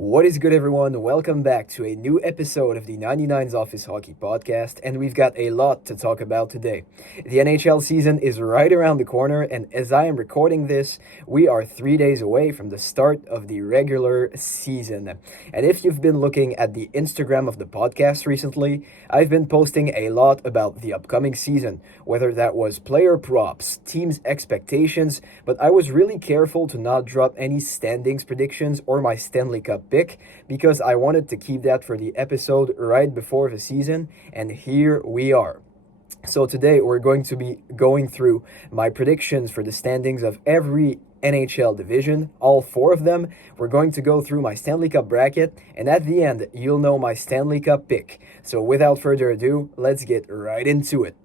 What is good, everyone? Welcome back to a new episode of the 99's Office Hockey Podcast, and we've got a lot to talk about today. The NHL season is right around the corner, and as I am recording this, we are 3 days away from the start of the regular season. And if you've been looking at the Instagram of the podcast recently, I've been posting a lot about the upcoming season, whether that was player props, teams' expectations, but I was really careful to not drop any standings predictions or my Stanley Cup pick because I wanted to keep that for the episode right before the season, and here we are. So today we're going to be going through my predictions for the standings of every NHL division, all four of them. We're going to go through my Stanley Cup bracket, and at the end, you'll know my Stanley Cup pick. So without further ado, let's get right into it.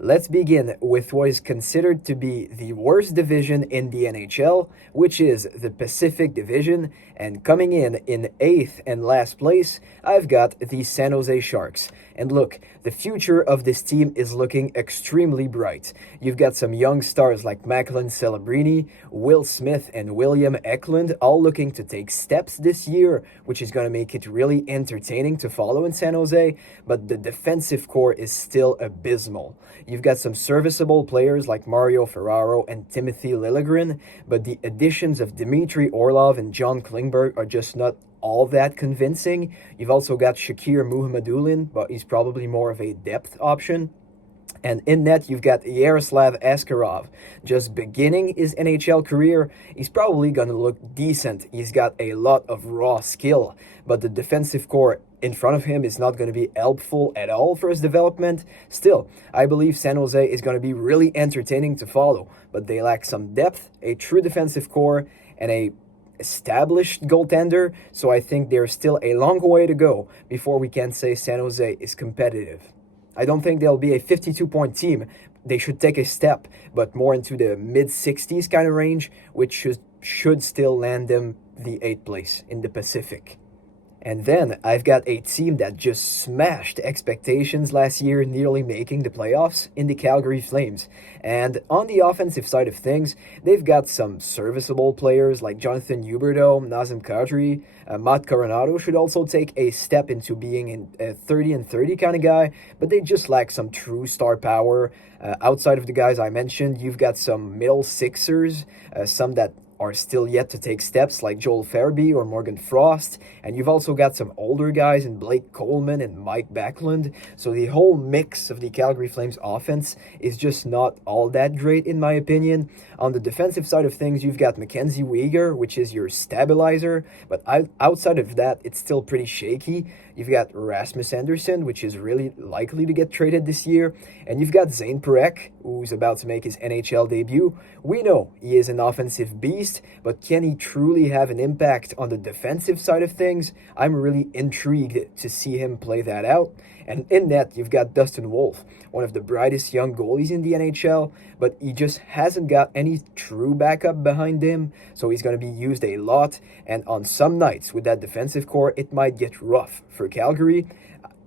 Let's begin with what is considered to be the worst division in the NHL, which is the Pacific Division, and coming in 8th and last place, I've got the San Jose Sharks. And look, the future of this team is looking extremely bright. You've got some young stars like Macklin Celebrini, Will Smith, and William Eklund all looking to take steps this year, which is going to make it really entertaining to follow in San Jose, but the defensive core is still abysmal. You've got some serviceable players like Mario Ferraro and Timothy Liljegren, but the additions of Dmitry Orlov and John Klingberg are just not all that convincing. You've also got Shakir Muhammadulin, but he's probably more of a depth option. And in net, you've got Yaroslav Askarov. Just beginning his NHL career, he's probably going to look decent. He's got a lot of raw skill, but the defensive core in front of him is not going to be helpful at all for his development. Still, I believe San Jose is going to be really entertaining to follow, but they lack some depth, a true defensive core, and a established goaltender, so I think there's still a long way to go before we can say San Jose is competitive. I don't think they'll be a 52-point team. They should take a step, but more into the mid-60s kind of range, which should still land them the 8th place in the Pacific. And then I've got a team that just smashed expectations last year, nearly making the playoffs in the Calgary Flames. And on the offensive side of things, they've got some serviceable players like Jonathan Huberdeau, Nazem Kadri. Matt Coronado should also take a step into being a 30-30 kind of guy, but they just lack some true star power. Outside of the guys I mentioned, you've got some middle sixers, some that are still yet to take steps like Joel Farabee or Morgan Frost, and you've also got some older guys in Blake Coleman and Mike Backlund, so the whole mix of the Calgary Flames offense is just not all that great in my opinion. On the defensive side of things, you've got Mackenzie Weegar, which is your stabilizer, but outside of that, it's still pretty shaky. You've got Rasmus Anderson, which is really likely to get traded this year, and you've got Zane Parekh, who's about to make his NHL debut. We know he is an offensive beast, but can he truly have an impact on the defensive side of things? I'm really intrigued to see him play that out. And in net, you've got Dustin Wolf, one of the brightest young goalies in the NHL, but he just hasn't got any true backup behind him, so he's going to be used a lot, and on some nights with that defensive core, it might get rough for Calgary.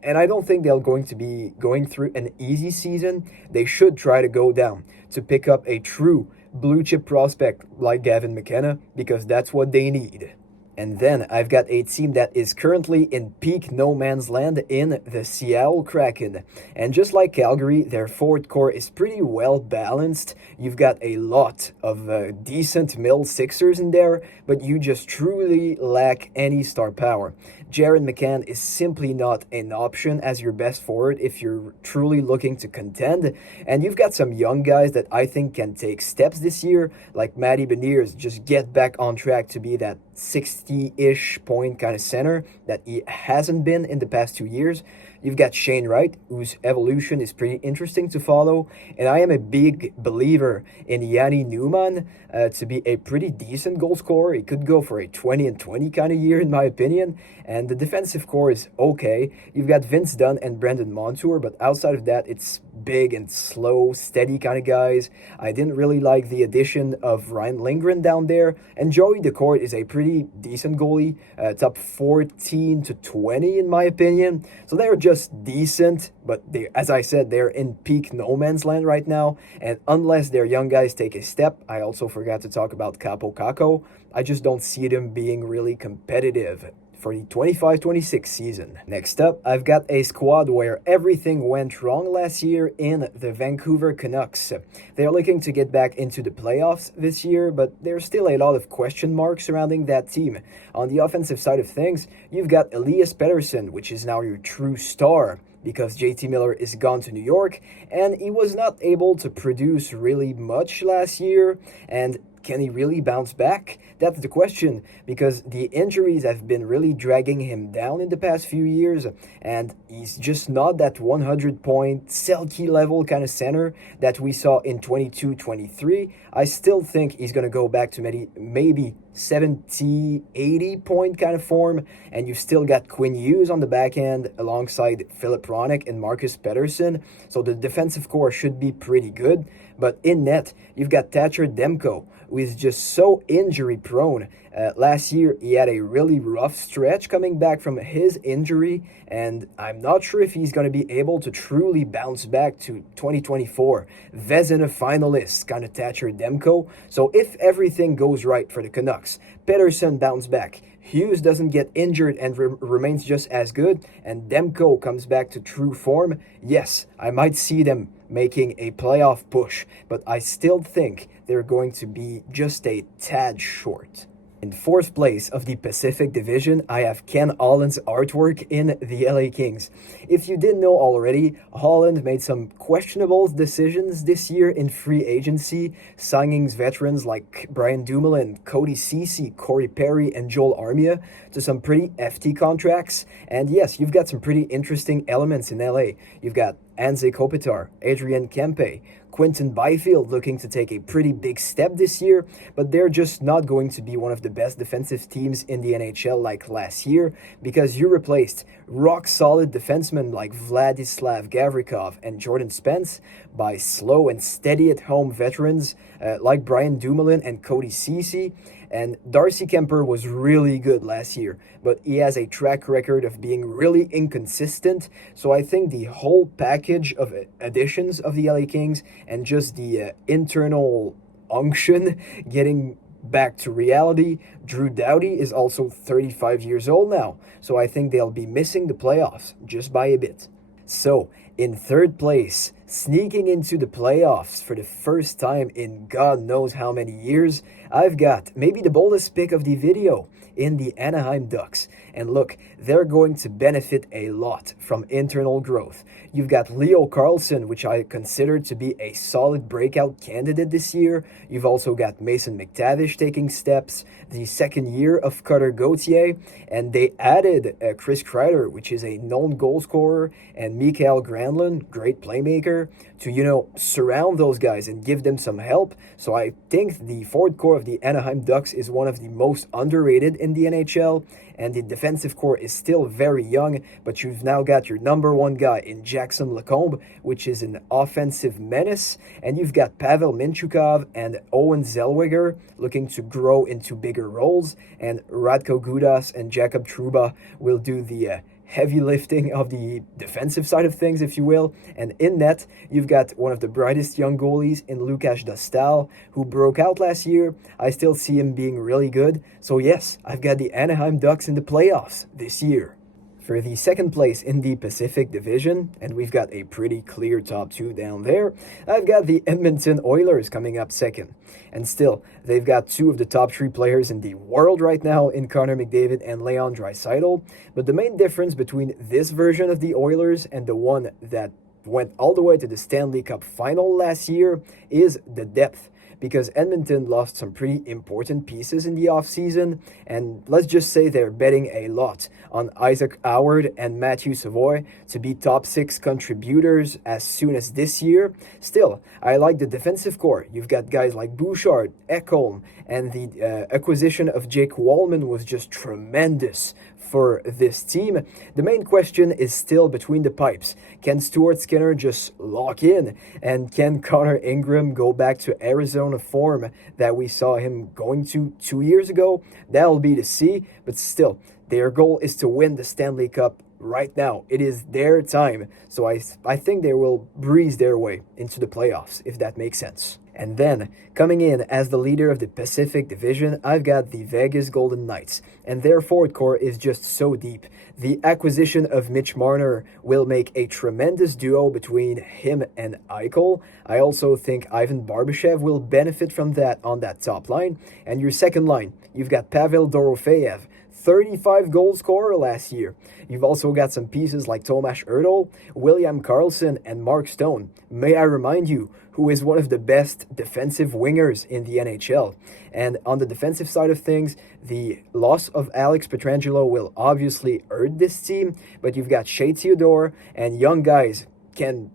And I don't think they're going to be going through an easy season. They should try to go down to pick up a true blue chip prospect like Gavin McKenna, because that's what they need. And then I've got a team that is currently in peak no man's land in the Seattle Kraken. And just like Calgary, their forward core is pretty well balanced. You've got a lot of decent middle sixers in there, but you just truly lack any star power. Jared McCann is simply not an option as your best forward if you're truly looking to contend. And you've got some young guys that I think can take steps this year, like Matty Beniers, just get back on track to be that 60-ish point kind of center that he hasn't been in the past 2 years. You've got Shane Wright, whose evolution is pretty interesting to follow, and I am a big believer in Yanni Newman to be a pretty decent goal scorer. He could go for a 20-20 kind of year in my opinion, and the defensive core is okay. You've got Vince Dunn and Brendan Montour, but outside of that, it's big and slow, steady kind of guys. I didn't really like the addition of Ryan Lindgren down there, and Joey Decourt is a pretty decent goalie, top 14 to 20 in my opinion, so they're just just decent, but as I said, they're in peak no man's land right now. And unless their young guys take a step, I also forgot to talk about Capo Caco. I just don't see them being really competitive for the 25-26 season. Next up, I've got a squad where everything went wrong last year in the Vancouver Canucks. They're looking to get back into the playoffs this year, but there's still a lot of question marks surrounding that team. On the offensive side of things, you've got Elias Pettersson, which is now your true star, because JT Miller is gone to New York, and he was not able to produce really much last year, and can he really bounce back? That's the question, because the injuries have been really dragging him down in the past few years, and he's just not that 100-point Selke level kind of center that we saw in 22-23. I still think he's going to go back to maybe 70, 80-point kind of form, and you've still got Quinn Hughes on the back end alongside Philip Hronek and Marcus Pettersson, so the defensive core should be pretty good. But in net, you've got Thatcher Demko, who is just so injury prone. Last year, he had a really rough stretch coming back from his injury, and I'm not sure if he's going to be able to truly bounce back to 2024. Vezina finalist, kind of Thatcher Demko. So if everything goes right for the Canucks, Pettersson bounce back, Hughes doesn't get injured and remains just as good, and Demko comes back to true form, yes, I might see them making a playoff push, but I still think they're going to be just a tad short. In fourth place of the Pacific Division, I have Ken Holland's artwork in the LA Kings. If you didn't know already, Holland made some questionable decisions this year in free agency, signing veterans like Brian Dumoulin, Cody Ceci, Corey Perry, and Joel Armia to some pretty hefty contracts. And yes, you've got some pretty interesting elements in LA. You've got Anze Kopitar, Adrian Kempe, Quinton Byfield looking to take a pretty big step this year, but they're just not going to be one of the best defensive teams in the NHL like last year, because you replaced rock-solid defensemen like Vladislav Gavrikov and Jordan Spence by slow and steady-at-home veterans like Brian Dumoulin and Cody Ceci. And Darcy Kemper was really good last year, but he has a track record of being really inconsistent. So I think the whole package of additions of the LA Kings and just the internal unction getting back to reality. Drew Doughty is also 35 years old now, so I think they'll be missing the playoffs just by a bit. So, in third place, sneaking into the playoffs for the first time in God knows how many years, I've got maybe the boldest pick of the video in the Anaheim Ducks. And look, they're going to benefit a lot from internal growth. You've got Leo Carlson, which I consider to be a solid breakout candidate this year. You've also got Mason McTavish taking steps, the second year of Cutter Gauthier, and they added Chris Kreider, which is a known goal scorer, and Mikael Granlund, great playmaker, to, surround those guys and give them some help. So I think the forward core of the Anaheim Ducks is one of the most underrated in the NHL, and the defensive core is still very young, but you've now got your number one guy in Jackson Lacombe, which is an offensive menace, and you've got Pavel Minchukov and Owen Zellweger looking to grow into bigger roles, and Radko Gudas and Jacob Trouba will do the heavy lifting of the defensive side of things, if you will. And in net, you've got one of the brightest young goalies in Lukáš Dostal, who broke out last year. I still see him being really good. So yes, I've got the Anaheim Ducks in the playoffs this year. For the second place in the Pacific Division, and we've got a pretty clear top two down there, I've got the Edmonton Oilers coming up second. And still, they've got two of the top three players in the world right now in Connor McDavid and Leon Draisaitl. But the main difference between this version of the Oilers and the one that went all the way to the Stanley Cup final last year is the depth. Because Edmonton lost some pretty important pieces in the offseason, and let's just say they're betting a lot on Isaac Howard and Matthew Savoy to be top six contributors as soon as this year. Still, I like the defensive core. You've got guys like Bouchard, Ekholm, and the acquisition of Jake Wallman was just tremendous for this team. The main question is still between the pipes. Can Stuart Skinner just lock in? And can Connor Ingram go back to Arizona form that we saw him going to 2 years ago? That'll be to see, but still, Their goal is to win the Stanley Cup right now. It is their time. So I think they will breeze their way into the playoffs, if that makes sense. And then, coming in as the leader of the Pacific Division, I've got the Vegas Golden Knights, and their forward core is just so deep. The acquisition of Mitch Marner will make a tremendous duo between him and Eichel. I also think Ivan Barbashev will benefit from that on that top line. And your second line, you've got Pavel Dorofeyev, 35 goal scorer last year. You've also got some pieces like Tomas Hertl, William Karlsson, and Mark Stone. May I remind you, who is one of the best defensive wingers in the NHL. And on the defensive side of things, the loss of Alex Pietrangelo will obviously hurt this team, but you've got Shea Theodore and young guys can,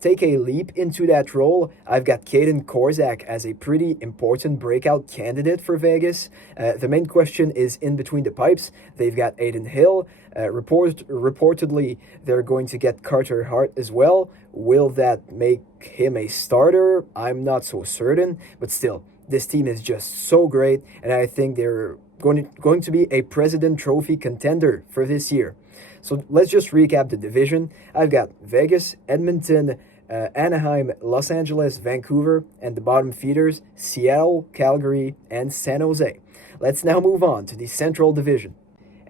take a leap into that role. I've got Kaden Korczak as a pretty important breakout candidate for Vegas. The main question is in between the pipes. They've got Aiden Hill. Reportedly, they're going to get Carter Hart as well. Will that make him a starter? I'm not so certain, but still, this team is just so great, and I think they're going to be a President Trophy contender for this year. So let's just recap the division. I've got Vegas, Edmonton, Anaheim, Los Angeles, Vancouver, and the bottom feeders, Seattle, Calgary, and San Jose. Let's now move on to the Central Division.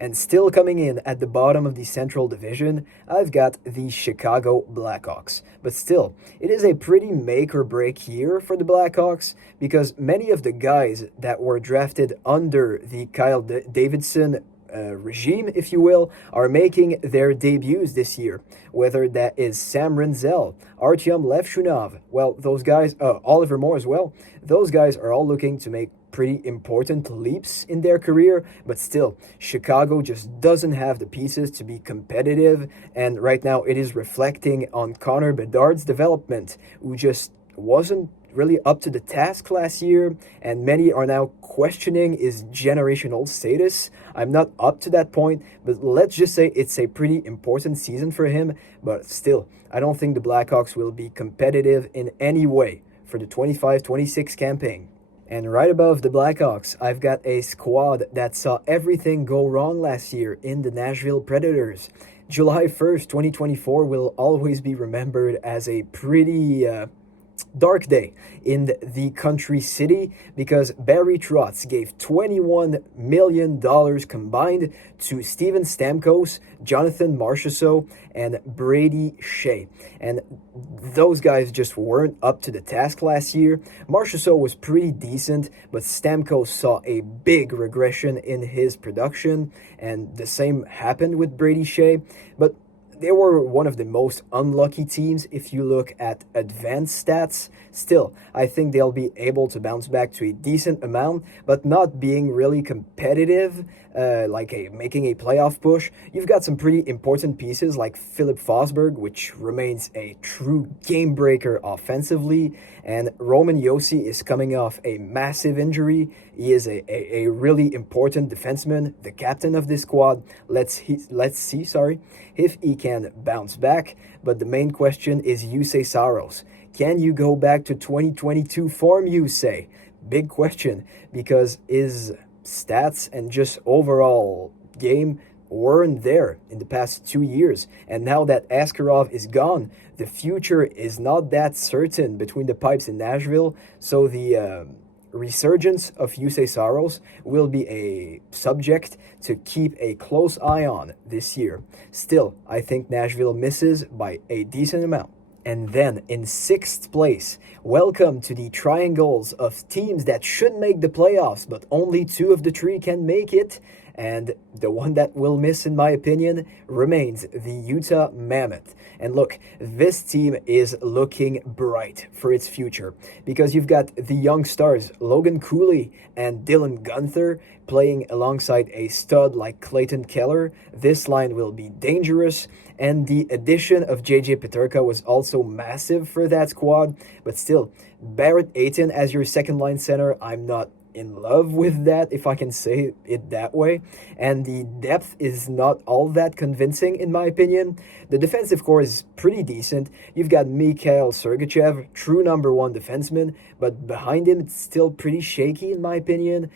And still coming in at the bottom of the Central Division, I've got the Chicago Blackhawks. But still, it is a pretty make or break year for the Blackhawks because many of the guys that were drafted under the Kyle Davidson regime, if you will, are making their debuts this year. Whether that is Sam Rinzel, Artyom Levshunov, well, those guys, Oliver Moore as well, those guys are all looking to make pretty important leaps in their career, but still, Chicago just doesn't have the pieces to be competitive, and right now it is reflecting on Connor Bedard's development, who just wasn't really up to the task last year, and many are now questioning his generational status. I'm not up to that point, but let's just say it's a pretty important season for him, but still, I don't think the Blackhawks will be competitive in any way for the 25-26 campaign. And right above the Blackhawks, I've got a squad that saw everything go wrong last year in the Nashville Predators. July 1st, 2024 will always be remembered as a pretty dark day in the country city because Barry Trotz gave $21 million combined to Steven Stamkos, Jonathan Marchessault, and Brady Shea. And those guys just weren't up to the task last year. Marchessault was pretty decent, but Stamkos saw a big regression in his production, and the same happened with Brady Shea. But they were one of the most unlucky teams if you look at advanced stats. Still, I think they'll be able to bounce back to a decent amount, but not being really competitive, making a playoff push. You've got some pretty important pieces like Philip Forsberg, which remains a true game breaker offensively, and Roman Josi is coming off a massive injury. He is a really important defenseman, the captain of this squad. Let's see, if he can bounce back. But the main question is Jussi Saros. Can you go back to 2022 form, Jussi? Big question, because his stats and just overall game weren't there in the past 2 years. And now that Askarov is gone, the future is not that certain between the pipes in Nashville. So the resurgence of Jussi Saros will be a subject to keep a close eye on this year. Still, I think Nashville misses by a decent amount. And then in 6th place, welcome to the triangles of teams that should make the playoffs, but only 2 of the 3 can make it. And the one that will miss, in my opinion, remains the Utah Mammoth. And look, this team is looking bright for its future because you've got the young stars Logan Cooley and Dylan Gunther playing alongside a stud like Clayton Keller. This line will be dangerous, and the addition of JJ Peterka was also massive for that squad. But still, Barrett Ayton as your second line center, I'm not in love with that, if I can say it that way, and the depth is not all that convincing in my opinion. The defensive core is pretty decent. You've got Mikhail Sergachev, true number 1 defenseman, but behind him it's still pretty shaky in my opinion.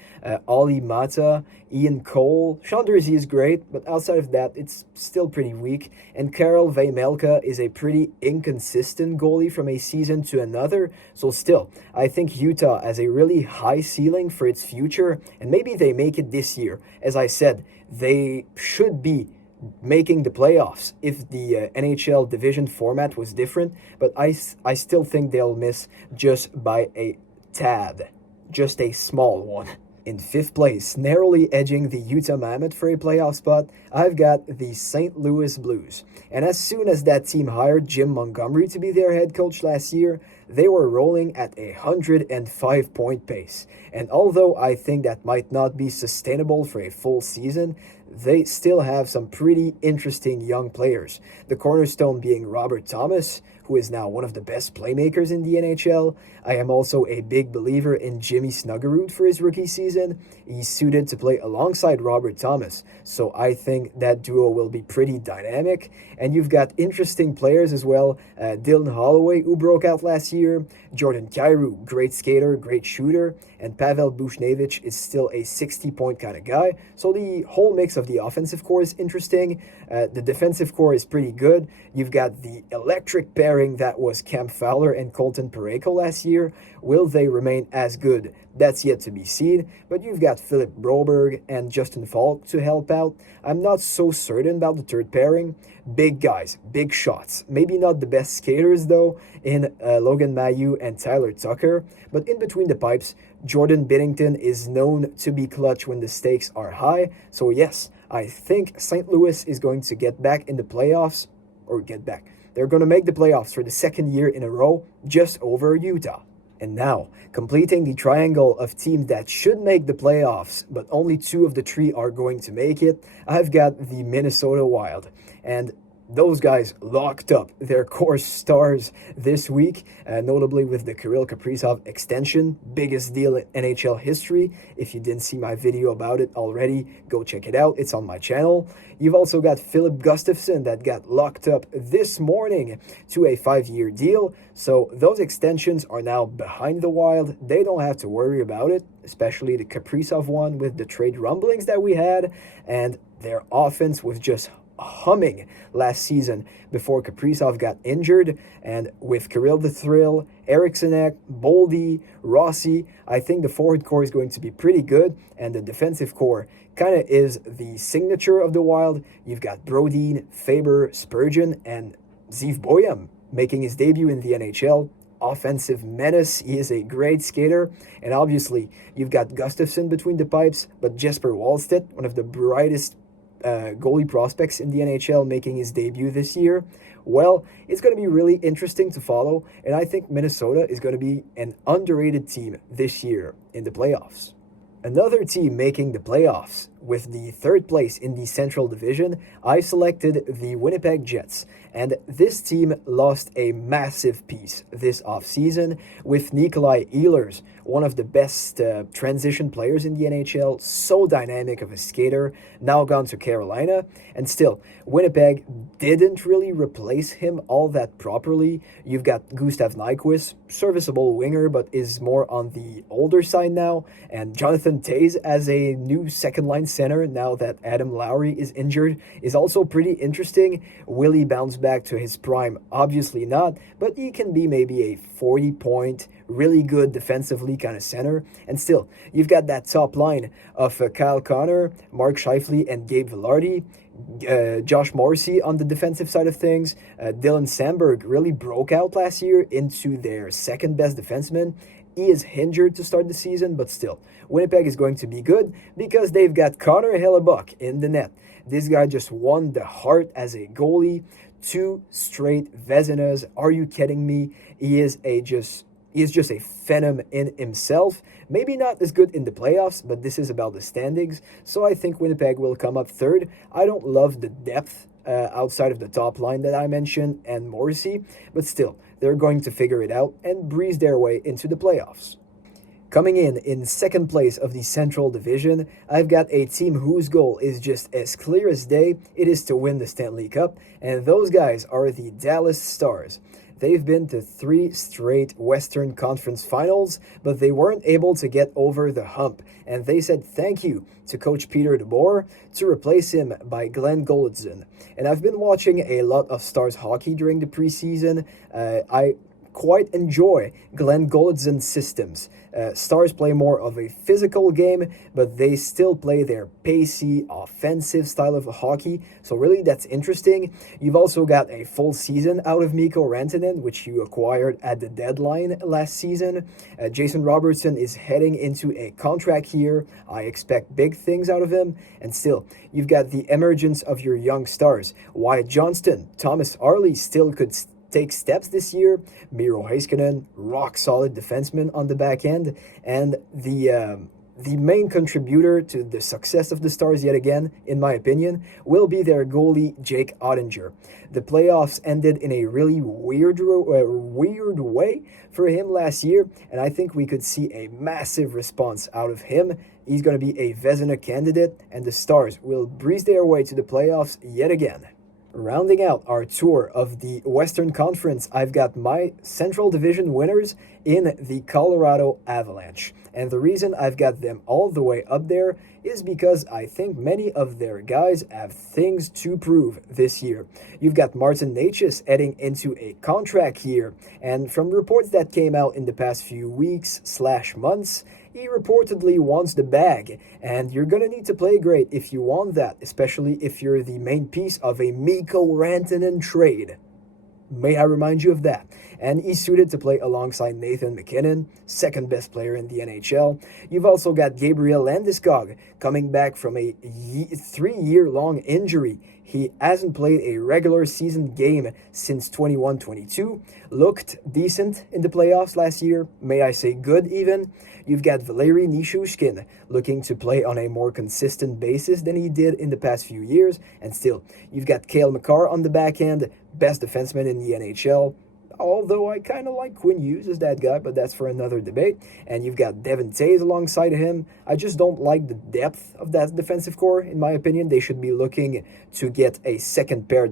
Olli Mata, Ian Cole. Sean Durzi is great, but outside of that, it's still pretty weak. And Karel Vejmelka is a pretty inconsistent goalie from a season to another. So still, I think Utah has a really high ceiling for its future, and maybe they make it this year. As I said, they should be making the playoffs if the NHL division format was different, but I still think they'll miss just by a tad, just a small one. In fifth place, narrowly edging the Utah Mammoth for a playoff spot, I've got the St. Louis Blues. And as soon as that team hired Jim Montgomery to be their head coach last year, they were rolling at a 105-point pace. And although I think that might not be sustainable for a full season, they still have some pretty interesting young players. The cornerstone being Robert Thomas, who is now one of the best playmakers in the NHL. I am also a big believer in Jimmy Snuggerud for his rookie season. He's suited to play alongside Robert Thomas, so I think that duo will be pretty dynamic. And you've got interesting players as well. Dylan Holloway, who broke out last year. Jordan Kyrou, great skater, great shooter. And Pavel Buchnevich is still a 60-point kind of guy. So the whole mix of the offensive core is interesting. The defensive core is pretty good. You've got the electric pairing that was Cam Fowler and Colton Parayko last year. Will they remain as good? That's yet to be seen, but you've got Philip Broberg and Justin Falk to help out. I'm not so certain about the third pairing. Big guys, big shots. Maybe not the best skaters though in Logan Mailloux and Tyler Tucker, but in between the pipes, Jordan Binnington is known to be clutch when the stakes are high. So yes, I think St. Louis is going to get back in the playoffs, or get back. They're going to make the playoffs for the second year in a row, just over Utah. And now, completing the triangle of teams that should make the playoffs, but only two of the three are going to make it, I've got the Minnesota Wild. And those guys locked up their core stars this week, notably with the Kirill Kaprizov extension, biggest deal in NHL history. If you didn't see my video about it already, go check it out. It's on my channel. You've also got Philip Gustafsson that got locked up this morning to a 5-year deal. So those extensions are now behind the Wild. They don't have to worry about it, especially the Kaprizov one with the trade rumblings that we had. And their offense was just humming last season before Kaprizov got injured, and with Kirill the Thrill, Eriksson, Boldy, Rossi, I think the forward core is going to be pretty good, and the defensive core kind of is the signature of the Wild. You've got Brodin, Faber, Spurgeon, and Zeev Boyam making his debut in the NHL. Offensive menace, he is a great skater, and obviously you've got Gustafsson between the pipes, but Jesper Wallstedt, one of the brightest goalie prospects in the NHL, making his debut this year. Well, it's going to be really interesting to follow, and I think Minnesota is going to be an underrated team this year in the playoffs. Another team making the playoffs with the third place in the Central Division, I selected the Winnipeg Jets. And this team lost a massive piece this offseason with Nikolai Ehlers, one of the best transition players in the NHL, so dynamic of a skater, now gone to Carolina. And still, Winnipeg didn't really replace him all that properly. You've got Gustav Nyquist, serviceable winger, but is more on the older side now. And Jonathan Toews as a new second-line center now that Adam Lowry is injured is also pretty interesting. Will he bounce back to his prime? Obviously not, but he can be maybe a 40-point, really good defensively kind of center. And still, you've got that top line of Kyle Connor, Mark Scheifele, and Gabe Vilardi. Josh Morrissey on the defensive side of things. Dylan Sandberg really broke out last year into their second best defenseman. He is injured to start the season, but still, Winnipeg is going to be good because they've got Connor Hellebuck in the net. This guy just won the Hart as a goalie. 2 straight Vezinas. Are you kidding me? He is just a phenom in himself. Maybe not as good in the playoffs, but this is about the standings. So I think Winnipeg will come up third. I don't love the depth outside of the top line that I mentioned and Morrissey, but still, they're going to figure it out and breeze their way into the playoffs. Coming in second place of the Central Division, I've got a team whose goal is just as clear as day. It is to win the Stanley Cup, and those guys are the Dallas Stars. they've been to 3 straight Western Conference finals, but they weren't able to get over the hump. And they said thank you to Coach Peter DeBoer to replace him by Glenn Golitzin. And I've been watching a lot of Stars hockey during the preseason. I quite enjoy Glenn Golitzin's systems. Stars play more of a physical game, but they still play their pacey, offensive style of hockey. So really, that's interesting. You've also got a full season out of Mikko Rantanen, which you acquired at the deadline last season. Jason Robertson is heading into a contract year. I expect big things out of him. And still, you've got the emergence of your young stars. Wyatt Johnston, Thomas Harley still could take steps this year. Miro Heiskanen, rock solid defenseman on the back end, and the main contributor to the success of the Stars yet again, in my opinion, will be their goalie Jake Ottinger. The playoffs ended in a really weird way for him last year, and I think we could see a massive response out of him. He's going to be a Vezina candidate, and the Stars will breeze their way to the playoffs yet again. Rounding out our tour of the Western Conference, I've got my Central Division winners in the Colorado Avalanche. And the reason I've got them all the way up there is because I think many of their guys have things to prove this year. You've got Martin Necas heading into a contract year, and from reports that came out in the past few weeks/months, he reportedly wants the bag, and you're going to need to play great if you want that, especially if you're the main piece of a Mikko Rantanen trade. May I remind you of that? And he's suited to play alongside Nathan MacKinnon, second best player in the NHL. You've also got Gabriel Landeskog coming back from a 3-year-long injury. He hasn't played a regular season game since 21-22. Looked decent in the playoffs last year, may I say good even. You've got Valeri Nichushkin looking to play on a more consistent basis than he did in the past few years. And still, you've got Cale Makar on the back end, best defenseman in the NHL. Although I kind of like Quinn Hughes as that guy, but that's for another debate. And you've got Devin Tays alongside him. I just don't like the depth of that defensive core, in my opinion. They should be looking to get a second pair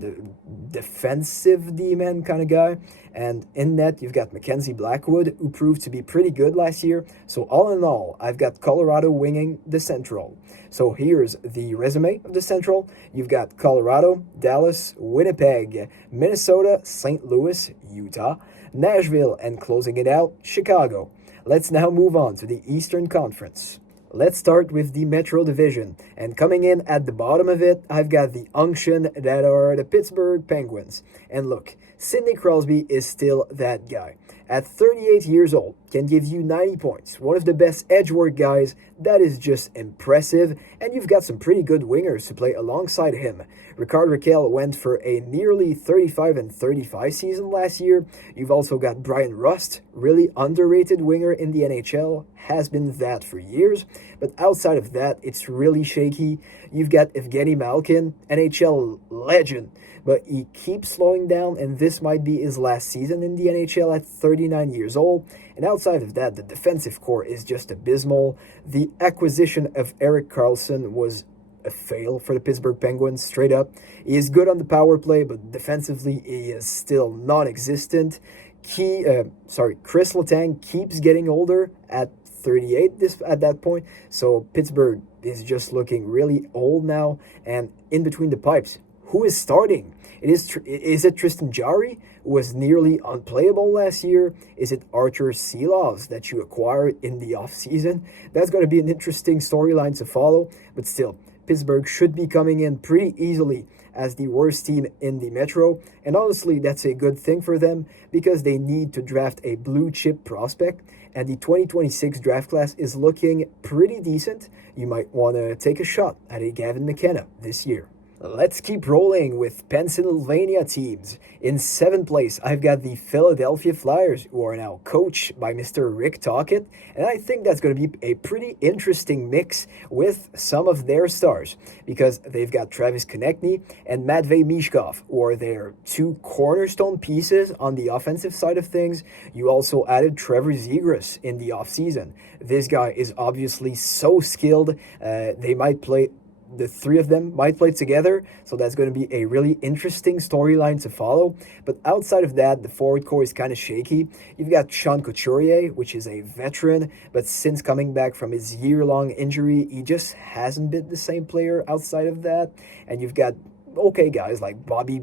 defensive D-man kind of guy. And in net, you've got Mackenzie Blackwood, who proved to be pretty good last year. So all in all, I've got Colorado winging the Central. So here's the resume of the Central. You've got Colorado, Dallas, Winnipeg, Minnesota, St. Louis, Utah, Nashville, and closing it out, Chicago. Let's now move on to the Eastern Conference. Let's start with the Metro Division, and coming in at the bottom of it, I've got the unction that are the Pittsburgh Penguins. And look, Sidney Crosby is still that guy. At 38 years old, can give you 90 points. One of the best edge work guys. That is just impressive. And you've got some pretty good wingers to play alongside him. Rickard Rakell went for a nearly 35-35 season last year. You've also got Brian Rust, really underrated winger in the NHL. Has been that for years. But outside of that, it's really shaky. You've got Evgeny Malkin, NHL legend. But he keeps slowing down, and this might be his last season in the NHL at 39 years old. And outside of that, the defensive core is just abysmal. The acquisition of Erik Karlsson was a fail for the Pittsburgh Penguins, straight up. He is good on the power play, but defensively, he is still non-existent. Chris Letang keeps getting older at 38 at that point, so Pittsburgh is just looking really old now. And in between the pipes, who is starting? Is it Tristan Jarry, who was nearly unplayable last year? Is it Archer Silovs that you acquired in the offseason? That's going to be an interesting storyline to follow, but still, Pittsburgh should be coming in pretty easily as the worst team in the Metro, and honestly, that's a good thing for them because they need to draft a blue-chip prospect, and the 2026 draft class is looking pretty decent. You might want to take a shot at a Gavin McKenna this year. Let's keep rolling with Pennsylvania teams. In 7th place, I've got the Philadelphia Flyers, who are now coached by Mr. Rick Tocchet, and I think that's going to be a pretty interesting mix with some of their stars, because they've got Travis Konechny and Matvei Mishkov, who are their two cornerstone pieces on the offensive side of things. You also added Trevor Zegras in the offseason. This guy is obviously so skilled. They might play the three of them might play together, so that's going to be a really interesting storyline to follow. But outside of that, the forward core is kind of shaky. You've got Sean Couturier, which is a veteran, but since coming back from his year-long injury, he just hasn't been the same player outside of that. And you've got okay guys like Bobby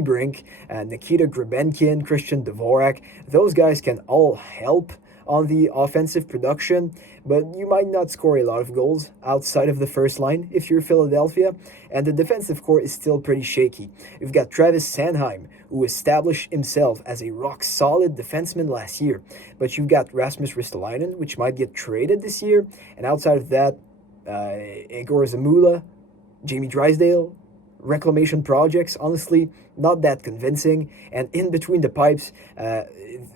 Brink, Nikita Grebenkin, Christian Dvorak. Those guys can all help on the offensive production, but you might not score a lot of goals outside of the first line if you're Philadelphia, and the defensive core is still pretty shaky. You've got Travis Sanheim, who established himself as a rock-solid defenseman last year, but you've got Rasmus Ristolainen, which might get traded this year, and outside of that, Igor Zamula, Jamie Drysdale, reclamation projects, honestly, not that convincing. And in between the pipes,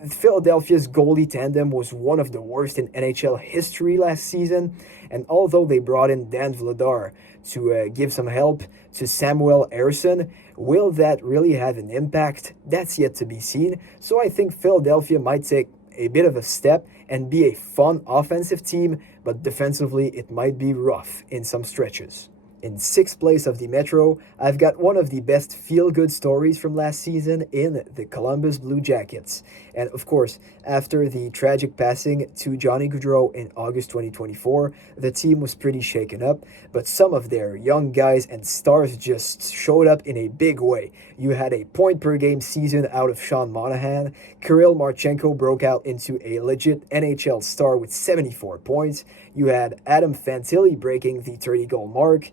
Philadelphia's goalie tandem was one of the worst in NHL history last season. And although they brought in Dan Vladar to give some help to Samuel Ersson, will that really have an impact? That's yet to be seen. So I think Philadelphia might take a bit of a step and be a fun offensive team, but defensively it might be rough in some stretches. In sixth place of the Metro, I've got one of the best feel-good stories from last season in the Columbus Blue Jackets. And of course, after the tragic passing to Johnny Gaudreau in August 2024, the team was pretty shaken up, but some of their young guys and stars just showed up in a big way. You had a point-per-game season out of Sean Monahan, Kirill Marchenko broke out into a legit NHL star with 74 points, you had Adam Fantilli breaking the 30-goal mark,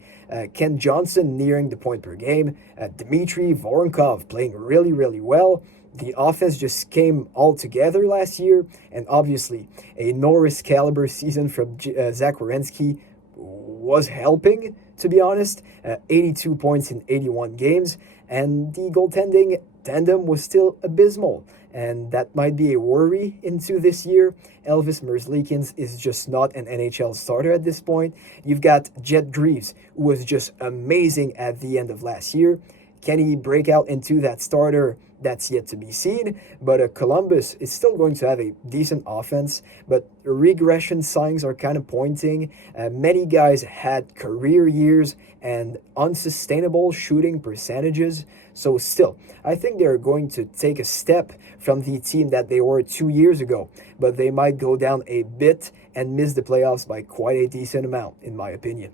Ken Johnson nearing the point per game, Dmitry Voronkov playing really, really well. The offense just came all together last year, and obviously a Norris caliber season from Zach Werenski was helping, to be honest. 82 points in 81 games, and the goaltending tandem was still abysmal, and that might be a worry into this year. Elvis Merzlikins is just not an NHL starter at this point. You've got Jet Greaves, who was just amazing at the end of last year. Can he break out into that starter? That's yet to be seen, but Columbus is still going to have a decent offense, but regression signs are kind of pointing. Many guys had career years and unsustainable shooting percentages, so still, I think they're going to take a step from the team that they were 2 years ago, but they might go down a bit and miss the playoffs by quite a decent amount, in my opinion.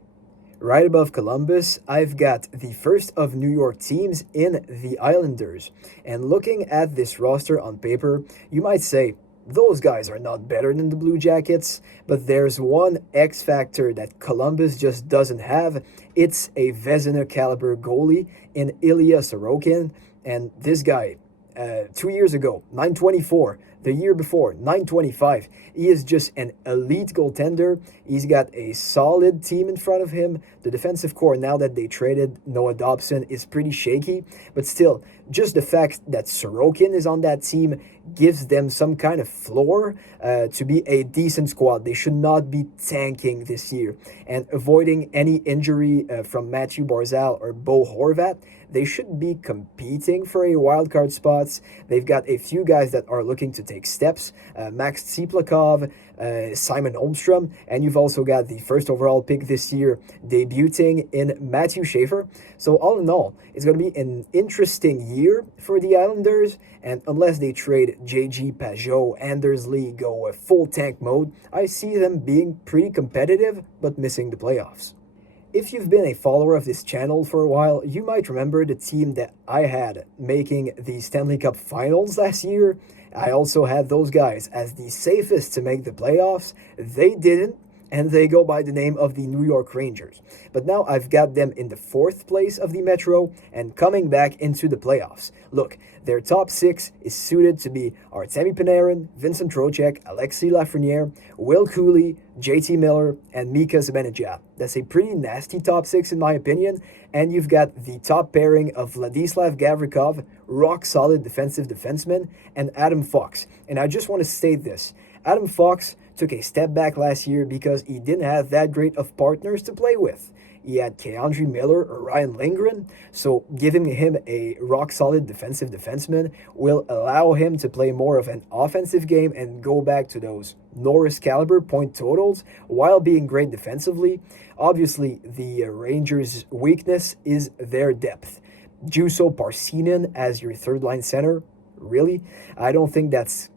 Right above Columbus, I've got the first of New York teams in the Islanders. And looking at this roster on paper, you might say, those guys are not better than the Blue Jackets, but there's one X factor that Columbus just doesn't have. It's a Vezina caliber goalie in Ilya Sorokin, and this guy, 2 years ago, 924, the year before, 925. He is just an elite goaltender. He's got a solid team in front of him. The defensive core, now that they traded Noah Dobson, is pretty shaky. But still, just the fact that Sorokin is on that team gives them some kind of floor to be a decent squad. They should not be tanking this year. And avoiding any injury from Matthew Barzal or Bo Horvat, they should be competing for a wildcard spots. They've got a few guys that are looking to take steps. Max Tsiplakov, Simon Holmstrom, and you've also got the first overall pick this year debuting in Matthew Schaefer. So all in all, it's going to be an interesting year for the Islanders, and unless they trade JG Pajot, Anders Lee, go full tank mode, I see them being pretty competitive but missing the playoffs. If you've been a follower of this channel for a while, you might remember the team that I had making the Stanley Cup Finals last year. I also had those guys as the safest to make the playoffs. They didn't, and they go by the name of the New York Rangers. But now I've got them in the fourth place of the Metro and coming back into the playoffs. Look, their top six is suited to be Artemi Panarin, Vincent Trocheck, Alexis Lafreniere, Will Cooley, JT Miller, and Mika Zibanejad. That's a pretty nasty top six in my opinion. And you've got the top pairing of Vladislav Gavrikov, rock-solid defensive defenseman, and Adam Fox. And I just want to state this. Adam Fox took a step back last year because he didn't have that great of partners to play with. he had Keandre Miller or Ryan Lindgren, so giving him a rock-solid defensive defenseman will allow him to play more of an offensive game and go back to those Norris caliber point totals while being great defensively. Obviously, the Rangers' weakness is their depth. Juuso Parsinen as your third-line center, really? I don't think that's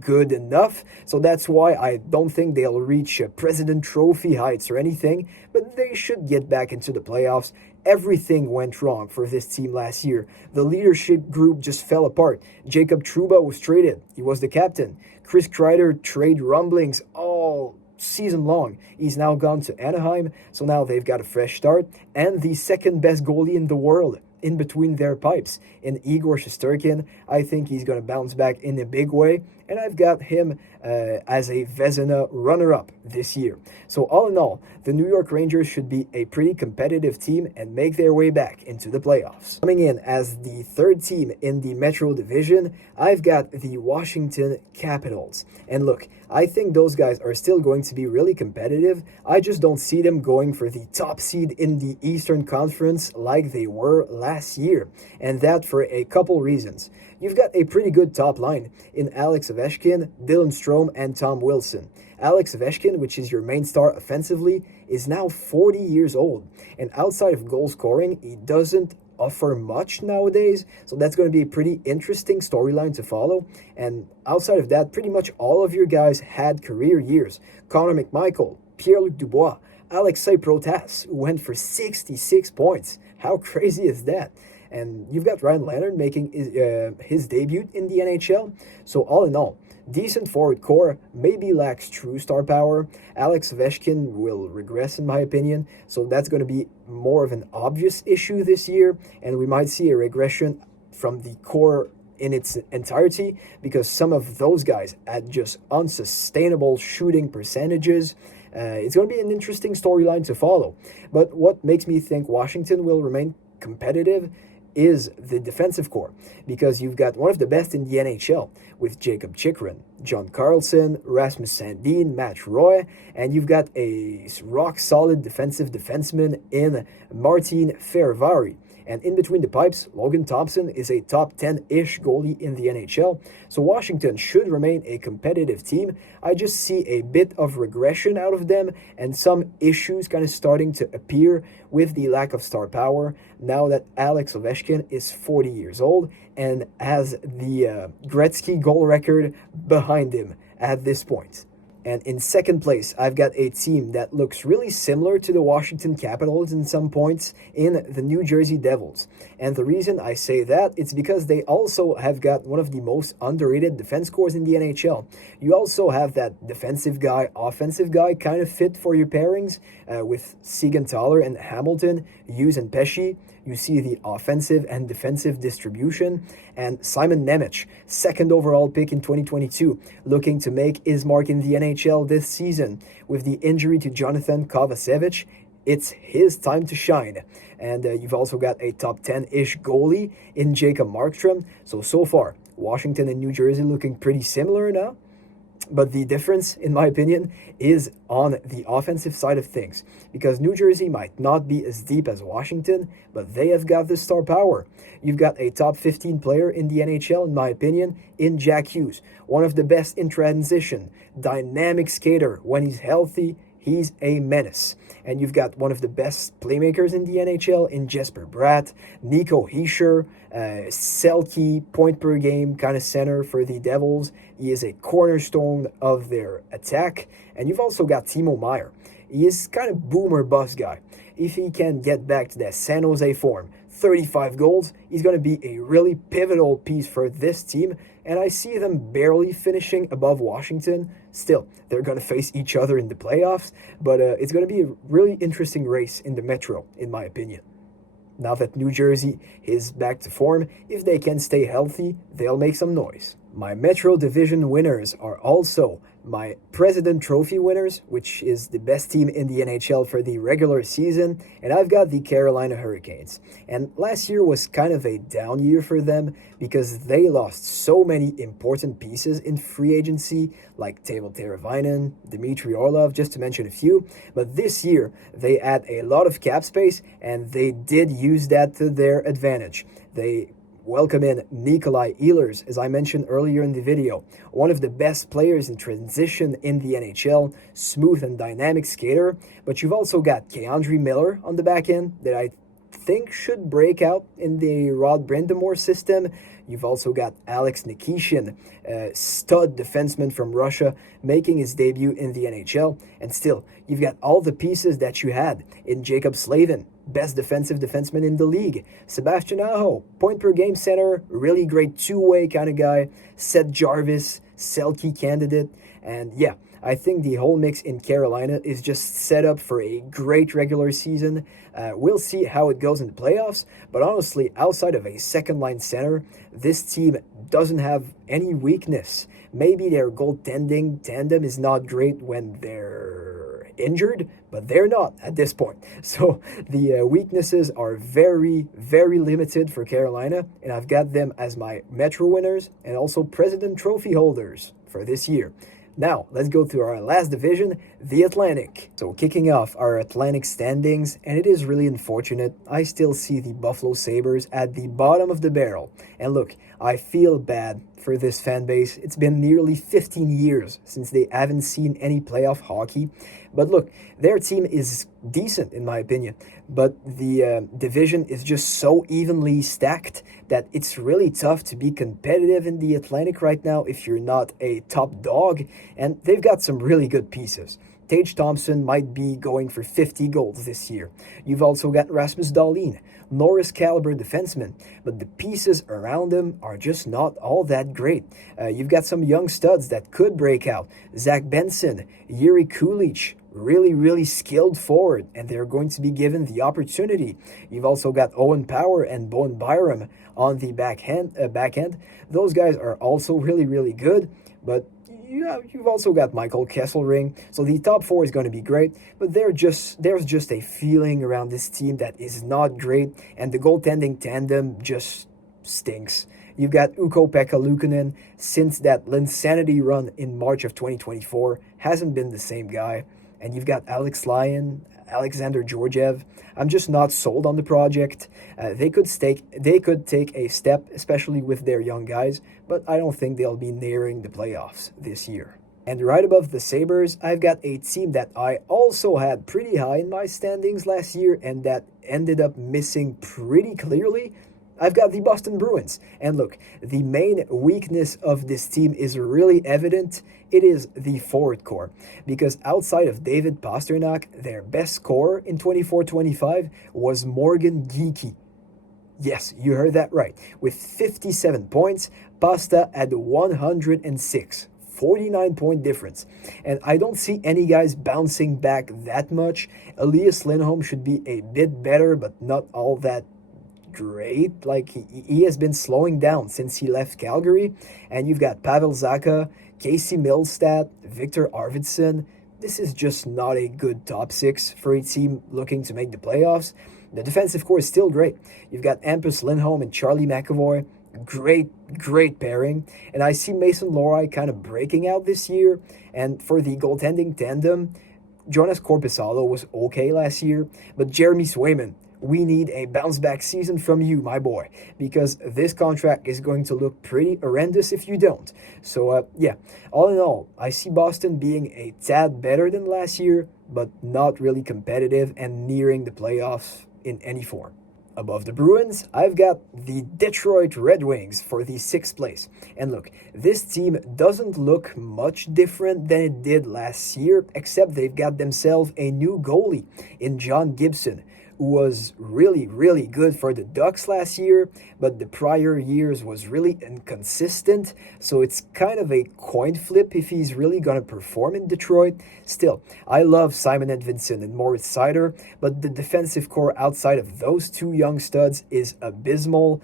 good enough, so that's why I don't think they'll reach President Trophy heights or anything, but they should get back into the playoffs. Everything went wrong for this team last year. The leadership group just fell apart. Jacob Trouba was traded. He was the captain. Chris Kreider trade rumblings all season long. He's now gone to Anaheim, so now they've got a fresh start, and the second best goalie in the world in between their pipes. In Igor Shesterkin, I think he's going to bounce back in a big way, and I've got him as a Vezina runner-up this year. So all in all, the New York Rangers should be a pretty competitive team and make their way back into the playoffs. Coming in as the third team in the Metro Division, I've got the Washington Capitals. And look, I think those guys are still going to be really competitive. I just don't see them going for the top seed in the Eastern Conference like they were last year. And that for a couple reasons. You've got a pretty good top line in Alex Ovechkin, Dylan Strome, and Tom Wilson. Alex Ovechkin, which is your main star offensively, is now 40 years old. And outside of goal scoring, he doesn't offer much nowadays, so that's going to be a pretty interesting storyline to follow. And outside of that, pretty much all of your guys had career years. Connor McMichael, Pierre-Luc Dubois, Alexei Protas, who went for 66 points. How crazy is that? And you've got Ryan Leonard making his debut in the NHL. So all in all, decent forward core, maybe lacks true star power. Alex Ovechkin will regress in my opinion, so that's going to be more of an obvious issue this year, and we might see a regression from the core in its entirety because some of those guys had just unsustainable shooting percentages. It's going to be an interesting storyline to follow. But what makes me think Washington will remain competitive is the defensive core, because you've got one of the best in the NHL with Jacob Chikrin, John Carlson, Rasmus Sandin, Matt Roy, and you've got a rock-solid defensive defenseman in Martin Fehervary. And in between the pipes, Logan Thompson is a top 10-ish goalie in the NHL. So Washington should remain a competitive team. I just see a bit of regression out of them and some issues kind of starting to appear with the lack of star power now that Alex Ovechkin is 40 years old and has the Gretzky goal record behind him at this point. And in second place, I've got a team that looks really similar to the Washington Capitals in some points in the New Jersey Devils. And the reason I say that, it's because they also have got one of the most underrated defense cores in the NHL. You also have that defensive guy, offensive guy kind of fit for your pairings with Siegenthaler and Hamilton, Hughes and Pesci. You see the offensive and defensive distribution. And Simon Nemec, second overall pick in 2022, looking to make his mark in the NHL this season. With the injury to Jonathan Kovacevic, it's his time to shine. And you've also got a top 10-ish goalie in Jacob Markstrom. So far, Washington and New Jersey looking pretty similar now. But the difference, in my opinion, is on the offensive side of things. Because New Jersey might not be as deep as Washington, but they have got the star power. You've got a top 15 player in the NHL, in my opinion, in Jack Hughes. One of the best in transition. Dynamic skater. When he's healthy, he's a menace. And you've got one of the best playmakers in the NHL in Jesper Bratt, Nico Hischier, Selke, point per game kind of center for the Devils. He is a cornerstone of their attack. And you've also got Timo Meier. He is kind of boomer bust guy. If he can get back to that San Jose form, 35 goals, he's going to be a really pivotal piece for this team. And I see them barely finishing above Washington. Still, they're going to face each other in the playoffs, but it's going to be a really interesting race in the Metro, in my opinion. Now that New Jersey is back to form, if they can stay healthy, they'll make some noise. My Metro Division winners are also my President Trophy winners, which is the best team in the NHL for the regular season, and I've got the Carolina Hurricanes. And last year was kind of a down year for them because they lost so many important pieces in free agency, like Teuvo Teravainen, Dmitry Orlov, just to mention a few. But this year, they had a lot of cap space, and they did use that to their advantage. They welcome in Nikolai Ehlers, as I mentioned earlier in the video. One of the best players in transition in the NHL, smooth and dynamic skater. But you've also got Keandre Miller on the back end that I think should break out in the Rod Brindamore system. You've also got Alex Nikishin, a stud defenseman from Russia, making his debut in the NHL. And still, you've got all the pieces that you had in Jacob Slavin, best defensive defenseman in the league. Sebastian Aho, point per game center, really great two-way kind of guy. Seth Jarvis, Selke candidate. And yeah, I think the whole mix in Carolina is just set up for a great regular season. We'll see how it goes in the playoffs, but honestly, outside of a second-line center, this team doesn't have any weakness. Maybe their goaltending tandem is not great when they're injured, but they're not at this point. So the weaknesses are very, very limited for Carolina, and I've got them as my Metro winners and also President Trophy holders for this year. Now, let's go through our last division, the Atlantic. So kicking off our Atlantic standings, and it is really unfortunate, I still see the Buffalo Sabres at the bottom of the barrel. And look, I feel bad for this fan base. It's been nearly 15 years since they haven't seen any playoff hockey. But look, their team is decent in my opinion, but the division is just so evenly stacked that it's really tough to be competitive in the Atlantic right now if you're not a top dog, and they've got some really good pieces. Tage Thompson might be going for 50 goals this year. You've also got Rasmus Dahlin, Norris caliber defenseman, but the pieces around him are just not all that great. You've got some young studs that could break out. Zach Benson, Yuri Kulich, really skilled forward, and they're going to be given the opportunity. You've also got Owen Power and Bowen Byram on the back end. Those guys are also really good, but you've also got Michael Kesselring, so the top four is going to be great, but there's just a feeling around this team that is not great, and the goaltending tandem just stinks. You've got Ukko-Pekka Luukkonen, since that Linsanity run in March of 2024, hasn't been the same guy. And you've got Alex Lyon, Alexander Georgiev. I'm just not sold on the project. They could take a step, especially with their young guys, but I don't think they'll be nearing the playoffs this year. And right above the Sabres, I've got a team that I also had pretty high in my standings last year and that ended up missing pretty clearly. I've got the Boston Bruins. And look, the main weakness of this team is really evident. It is the forward core. Because outside of David Pastrnak, their best scorer in 24-25 was Morgan Geekie. Yes, you heard that right. With 57 points, Pasta had 106. 49-point difference. And I don't see any guys bouncing back that much. Elias Lindholm should be a bit better, but not all that great. Like, he has been slowing down since he left Calgary. And you've got Pavel Zacha, Casey Milstead, Victor Arvidsson. This is just not a good top six for a team looking to make the playoffs. The defensive core is still great. You've got Hampus Lindholm and Charlie McAvoy. Great pairing. And I see Mason Lohrei kind of breaking out this year. And for the goaltending tandem, Jonas Korpisalo was okay last year. But Jeremy Swayman, we need a bounce-back season from you, my boy, because this contract is going to look pretty horrendous if you don't. So, yeah, all in all, I see Boston being a tad better than last year, but not really competitive and nearing the playoffs in any form. Above the Bruins, I've got the Detroit Red Wings for the 6th place. And look, this team doesn't look much different than it did last year, except they've got themselves a new goalie in John Gibson. who was really, really good for the Ducks last year, but the prior years was really inconsistent. So it's kind of a coin flip if he's really going to perform in Detroit. Still, I love Simon Edvinsson and Moritz Seider, but the defensive core outside of those two young studs is abysmal.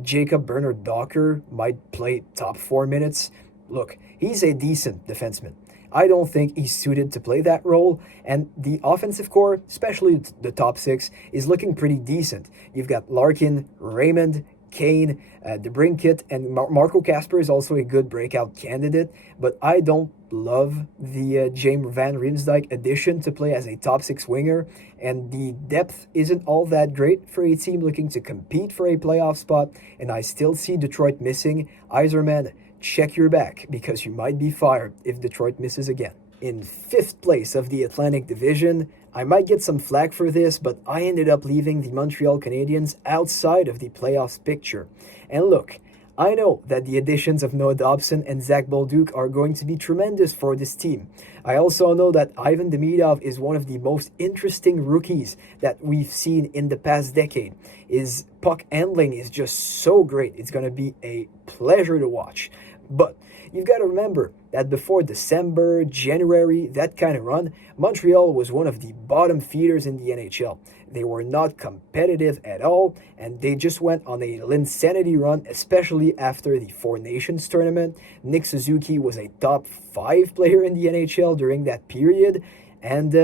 Jacob Bernard Docker might play top 4 minutes. Look, he's a decent defenseman. I don't think he's suited to play that role, and the offensive core, especially the top six, is looking pretty decent. You've got Larkin, Raymond, Kane, DeBrincat, and Marco Casper is also a good breakout candidate, but I don't love the James Van Riemsdyk addition to play as a top six winger, and the depth isn't all that great for a team looking to compete for a playoff spot, and I still see Detroit missing Yzerman. Check your back because you might be fired if Detroit misses again. In fifth place of the Atlantic Division, I might get some flack for this, but I ended up leaving the Montreal Canadiens outside of the playoffs picture. And look, I know that the additions of Noah Dobson and Zach Bolduc are going to be tremendous for this team. I also know that Ivan Demidov is one of the most interesting rookies that we've seen in the past decade. His puck handling is just so great. It's going to be a pleasure to watch. But you've got to remember that before December, January, that kind of run, Montreal was one of the bottom feeders in the NHL. They were not competitive at all, and they just went on a Linsanity run, especially after the Four Nations tournament. Nick Suzuki was a top 5 player in the NHL during that period, and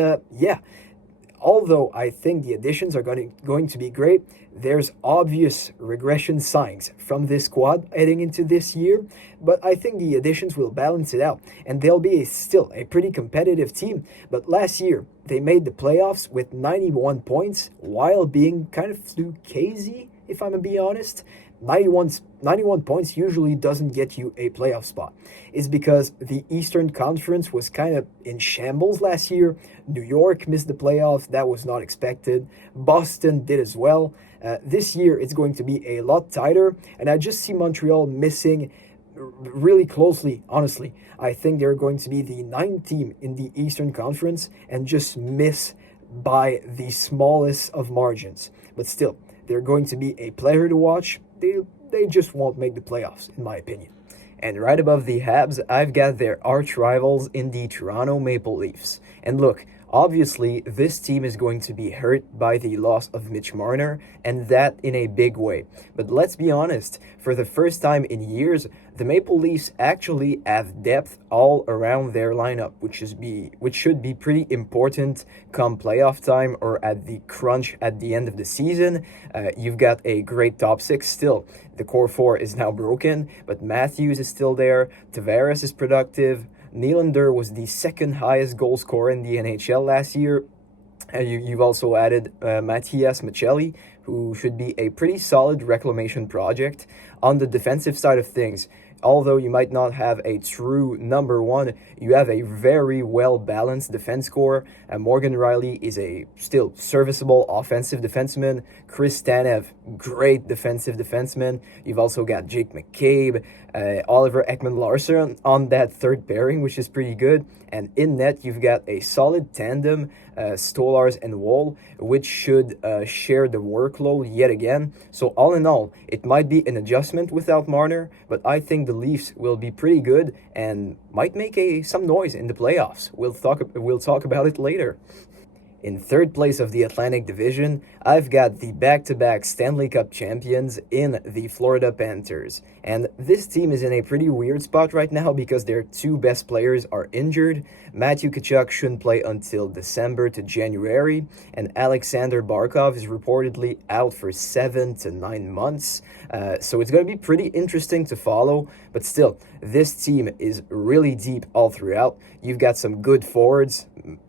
although I think the additions are going to be great, there's obvious regression signs from this squad heading into this year, but I think the additions will balance it out, and they'll be still a pretty competitive team. But last year, they made the playoffs with 91 points while being kind of flukazy, if I'm going to be honest. 91 points usually doesn't get you a playoff spot. It's because the Eastern Conference was kind of in shambles last year. New York missed the playoffs. That was not expected. Boston did as well. This year, it's going to be a lot tighter, and I just see Montreal missing really closely, honestly. I think they're going to be the 9th team in the Eastern Conference and just miss by the smallest of margins. But still, they're going to be a pleasure to watch. They just won't make the playoffs, in my opinion. And right above the Habs, I've got their arch rivals in the Toronto Maple Leafs. And look, obviously, this team is going to be hurt by the loss of Mitch Marner, and that in a big way. But let's be honest, for the first time in years, the Maple Leafs actually have depth all around their lineup, which should be pretty important come playoff time or at the crunch at the end of the season. You've got a great top six still. The core four is now broken, but Matthews is still there. Tavares is productive. Nylander was the second highest goal scorer in the NHL last year. You've also added Matias Maccelli, who should be a pretty solid reclamation project. On the defensive side of things, although you might not have a true number one, you have a very well-balanced defense core. Morgan Rielly is a still serviceable offensive defenseman. Chris Tanev, great defensive defenseman. You've also got Jake McCabe, Oliver Ekman-Larsson on that third pairing, which is pretty good. And in net, you've got a solid tandem, Stolars and Wall, which should share the workload yet again. So all in all, it might be an adjustment without Marner, but I think the Leafs will be pretty good and might make some noise in the playoffs. We'll talk about it later. In third place of the Atlantic Division, I've got the back-to-back Stanley Cup champions in the Florida Panthers. And this team is in a pretty weird spot right now because their two best players are injured. Matthew Tkachuk shouldn't play until December to January, and Alexander Barkov is reportedly out for 7 to 9 months. So it's going to be pretty interesting to follow, but still, this team is really deep all throughout. You've got some good forwards,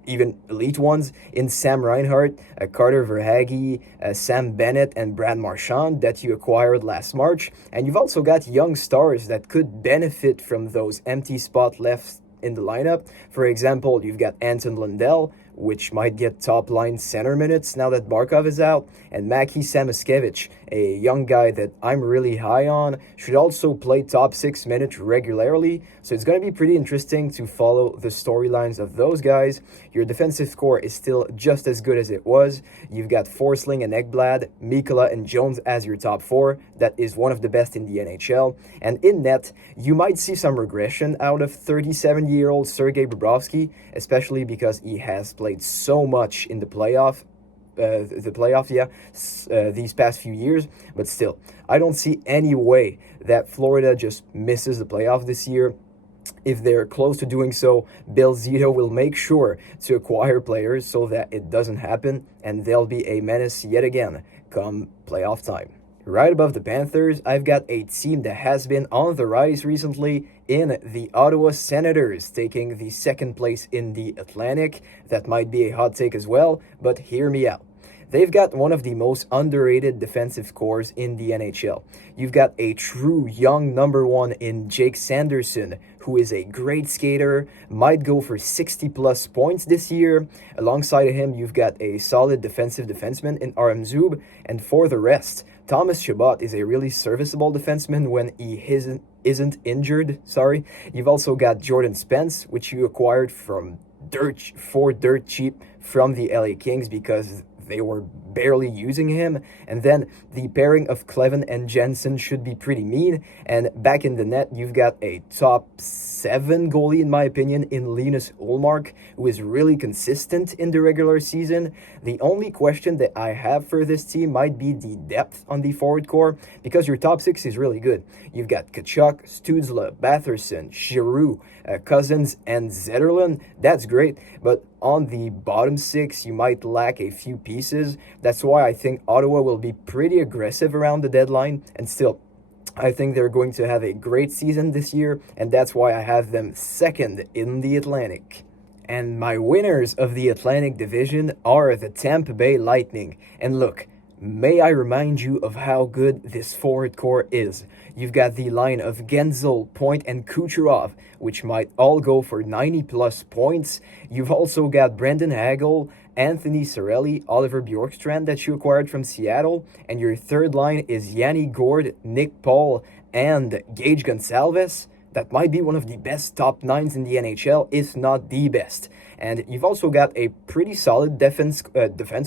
even elite ones, in Sam Reinhart, Carter Verhaeghe, Sam Bennett, and Brad Marchand that you acquired last March. And you've also got young stars that could benefit from those empty spots left in the lineup. For example, you've got Anton Lundell, which might get top line center minutes now that Barkov is out, and Maki Samoskevich, a young guy that I'm really high on, should also play top 6 minutes regularly. So it's going to be pretty interesting to follow the storylines of those guys. Your defensive core is still just as good as it was. You've got Forsling and Ekblad, Mikkola and Jones as your top 4. That is one of the best in the NHL. And in net, you might see some regression out of 37-year-old Sergei Bobrovsky, especially because he has played so much in the playoff, these past few years. But still, I don't see any way that Florida just misses the playoff this year. If they're close to doing so, Bill Zito will make sure to acquire players so that it doesn't happen, and they'll be a menace yet again come playoff time. Right above the Panthers, I've got a team that has been on the rise recently in the Ottawa Senators, taking the second place in the Atlantic. That might be a hot take as well, but hear me out. They've got one of the most underrated defensive cores in the NHL. You've got a true young number one in Jake Sanderson, who is a great skater, might go for 60-plus points this year. Alongside him, you've got a solid defensive defenseman in RM Zub, and for the rest, Thomas Chabot is a really serviceable defenseman when he isn't injured. You've also got Jordan Spence, which you acquired for dirt cheap from the LA Kings because they were barely using him. And then the pairing of Clevin and Jensen should be pretty mean. And back in the net, you've got a top 7 goalie, in my opinion, in Linus Ullmark, who is really consistent in the regular season. The only question that I have for this team might be the depth on the forward core, because your top 6 is really good. You've got Tkachuk, Stützle, Batherson, Giroux, Cousins, and Zetterlund. That's great, but on the bottom 6, you might lack a few pieces. That's why I think Ottawa will be pretty aggressive around the deadline, and still, I think they're going to have a great season this year, and that's why I have them second in the Atlantic. And my winners of the Atlantic Division are the Tampa Bay Lightning. And look, may I remind you of how good this forward core is. You've got the line of Genzel, Point, and Kucherov, which might all go for 90-plus points. You've also got Brendan Hagel, Anthony Cirelli, Oliver Bjorkstrand that you acquired from Seattle, and your third line is Yanni Gourde, Nick Paul, and Gage Gonsalves. That might be one of the best top 9s in the NHL, if not the best. And you've also got a pretty solid defense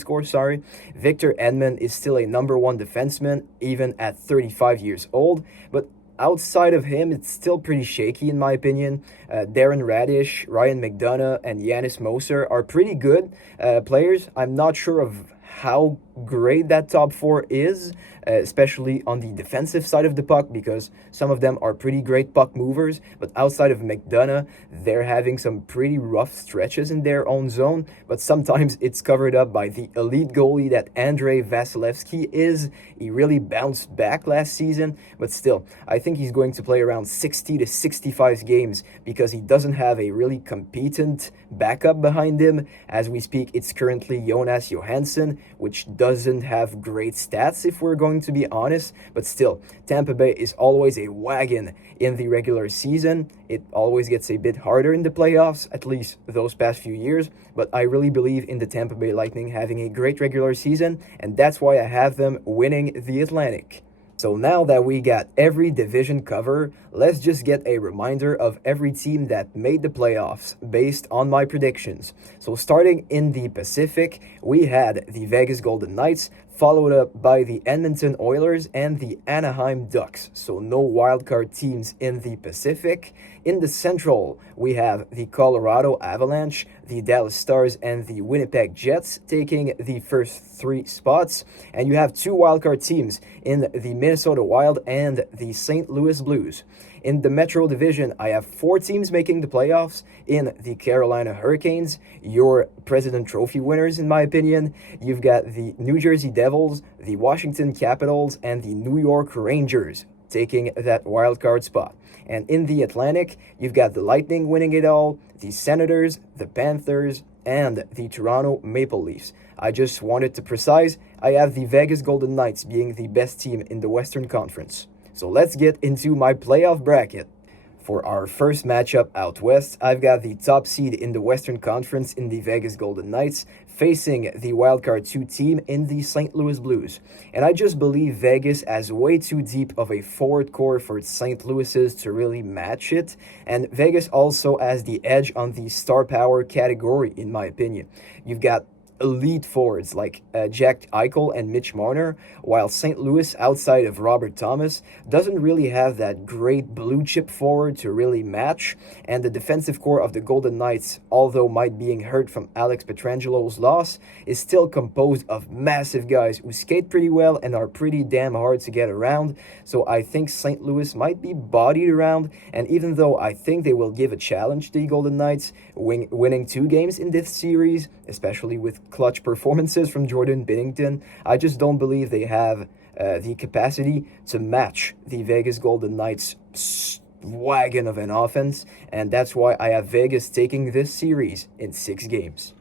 core. Victor Edmond is still a number 1 defenseman, even at 35 years old. But outside of him, it's still pretty shaky in my opinion. Darren Radish, Ryan McDonough, and Yanis Moser are pretty good players. I'm not sure of how great that top 4 is, especially on the defensive side of the puck, because some of them are pretty great puck movers, but outside of McDonough, they're having some pretty rough stretches in their own zone, but sometimes it's covered up by the elite goalie that Andrei Vasilevsky is. He really bounced back last season, but still, I think he's going to play around 60 to 65 games because he doesn't have a really competent backup behind him. As we speak, it's currently Jonas Johansson, which doesn't have great stats if we're going to be honest, but still, Tampa Bay is always a wagon in the regular season. It always gets a bit harder in the playoffs, at least those past few years, but I really believe in the Tampa Bay Lightning having a great regular season, and that's why I have them winning the Atlantic. So now that we got every division cover, let's just get a reminder of every team that made the playoffs based on my predictions. So starting in the Pacific, we had the Vegas Golden Knights, followed up by the Edmonton Oilers and the Anaheim Ducks. So no wildcard teams in the Pacific. In the Central, we have the Colorado Avalanche, the Dallas Stars, and the Winnipeg Jets taking the first 3 spots. And you have 2 wildcard teams in the Minnesota Wild and the St. Louis Blues. In the Metro Division, I have 4 teams making the playoffs in the Carolina Hurricanes, your President Trophy winners in my opinion. You've got the New Jersey Devils, the Washington Capitals, and the New York Rangers taking that wildcard spot. And in the Atlantic, you've got the Lightning winning it all, the Senators, the Panthers, and the Toronto Maple Leafs. I just wanted to precise, I have the Vegas Golden Knights being the best team in the Western Conference. So let's get into my playoff bracket. For our first matchup out west, I've got the top seed in the Western Conference in the Vegas Golden Knights facing the wildcard 2 team in the St. Louis Blues. And I just believe Vegas has way too deep of a forward core for St. Louis's to really match it. And Vegas also has the edge on the star power category, in my opinion. You've got elite forwards like Jack Eichel and Mitch Marner, while St. Louis, outside of Robert Thomas, doesn't really have that great blue chip forward to really match. And the defensive core of the Golden Knights, although might being hurt from Alex Petrangelo's loss, is still composed of massive guys who skate pretty well and are pretty damn hard to get around. So I think St. Louis might be bodied around, and even though I think they will give a challenge to the Golden Knights, winning 2 games in this series, especially with clutch performances from Jordan Binnington, I just don't believe they have the capacity to match the Vegas Golden Knights wagon of an offense, and that's why I have Vegas taking this series in 6 games.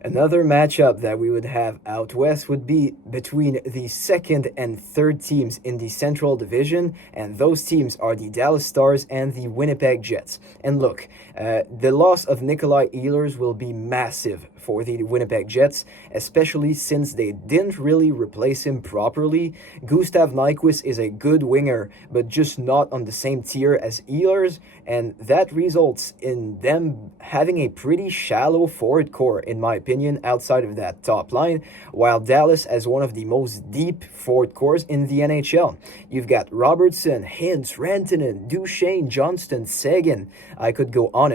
Another matchup that we would have out west would be between the second and third teams in the Central Division, and those teams are the Dallas Stars and the Winnipeg Jets. And look, the loss of Nikolai Ehlers will be massive for the Winnipeg Jets, especially since they didn't really replace him properly. Gustav Nyquist is a good winger, but just not on the same tier as Ehlers, and that results in them having a pretty shallow forward core, in my opinion, outside of that top line, while Dallas has one of the most deep forward cores in the NHL. You've got Robertson, Hintz, Rantanen, Duchesne, Johnston, Seguin. I could go on,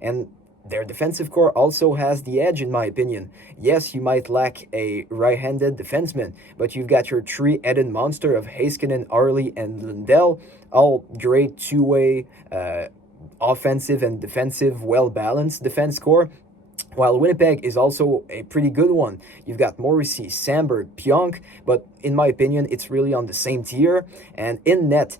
and their defensive core also has the edge, in my opinion. Yes, you might lack a right-handed defenseman, but you've got your three-headed monster of Heiskanen, Arley, and Lundell, all great two-way offensive and defensive, well-balanced defense core. While Winnipeg is also a pretty good one. You've got Morrissey, Samberg, Pionk, but in my opinion, it's really on the same tier. And in net,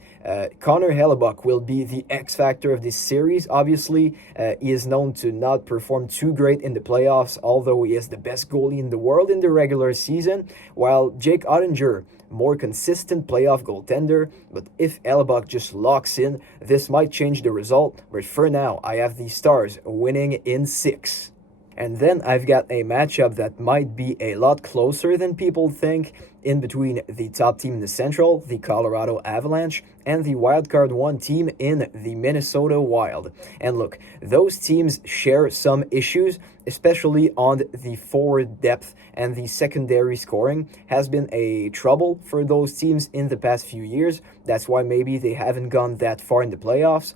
Connor Hellebuck will be the X factor of this series. Obviously, he is known to not perform too great in the playoffs, although he is the best goalie in the world in the regular season, while Jake Ottinger, more consistent playoff goaltender. But if Hellebuck just locks in, this might change the result. But for now, I have the Stars winning in 6. And then I've got a matchup that might be a lot closer than people think, in between the top team in the Central, the Colorado Avalanche, and the wildcard 1 team in the Minnesota Wild. And look, those teams share some issues, especially on the forward depth, and the secondary scoring has been a trouble for those teams in the past few years. That's why maybe they haven't gone that far in the playoffs.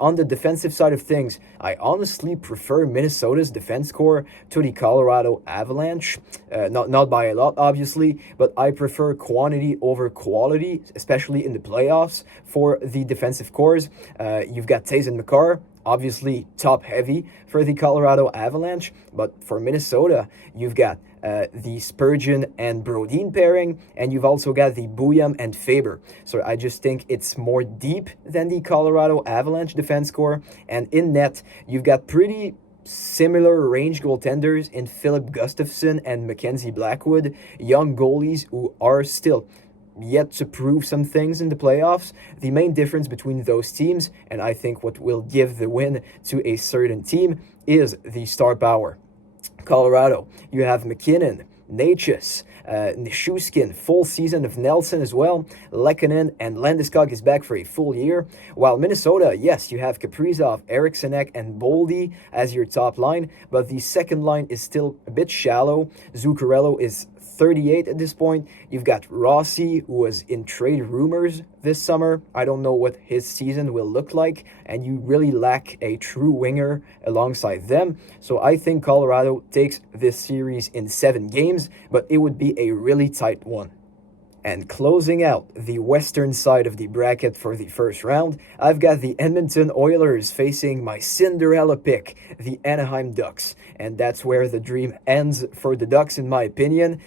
On the defensive side of things, I honestly prefer Minnesota's defense core to the Colorado Avalanche. Not by a lot, obviously, but I prefer quantity over quality, especially in the playoffs for the defensive cores. You've got Taze and McCarr, obviously top heavy for the Colorado Avalanche, but for Minnesota, you've got the Spurgeon and Brodin pairing, and you've also got the Bouillon and Faber. So I just think it's more deep than the Colorado Avalanche defense core, and in net, you've got pretty similar range goaltenders in Philip Gustafson and Mackenzie Blackwood, young goalies who are still yet to prove some things in the playoffs. The main difference between those teams, and I think what will give the win to a certain team, is the star power. Colorado, you have McKinnon, Natchez, Nichushkin, full season of Nelson as well. Lehkonen and Landeskog is back for a full year. While Minnesota, yes, you have Kaprizov, Eriksson and Boldy as your top line, but the second line is still a bit shallow. Zuccarello is 38 at this point. You've got Rossi, who was in trade rumors this summer. I don't know what his season will look like, and you really lack a true winger alongside them. So I think Colorado takes this series in 7 games, but it would be a really tight one. And closing out the western side of the bracket for the first round, I've got the Edmonton Oilers facing my Cinderella pick, the Anaheim Ducks. And that's where the dream ends for the Ducks, in my opinion.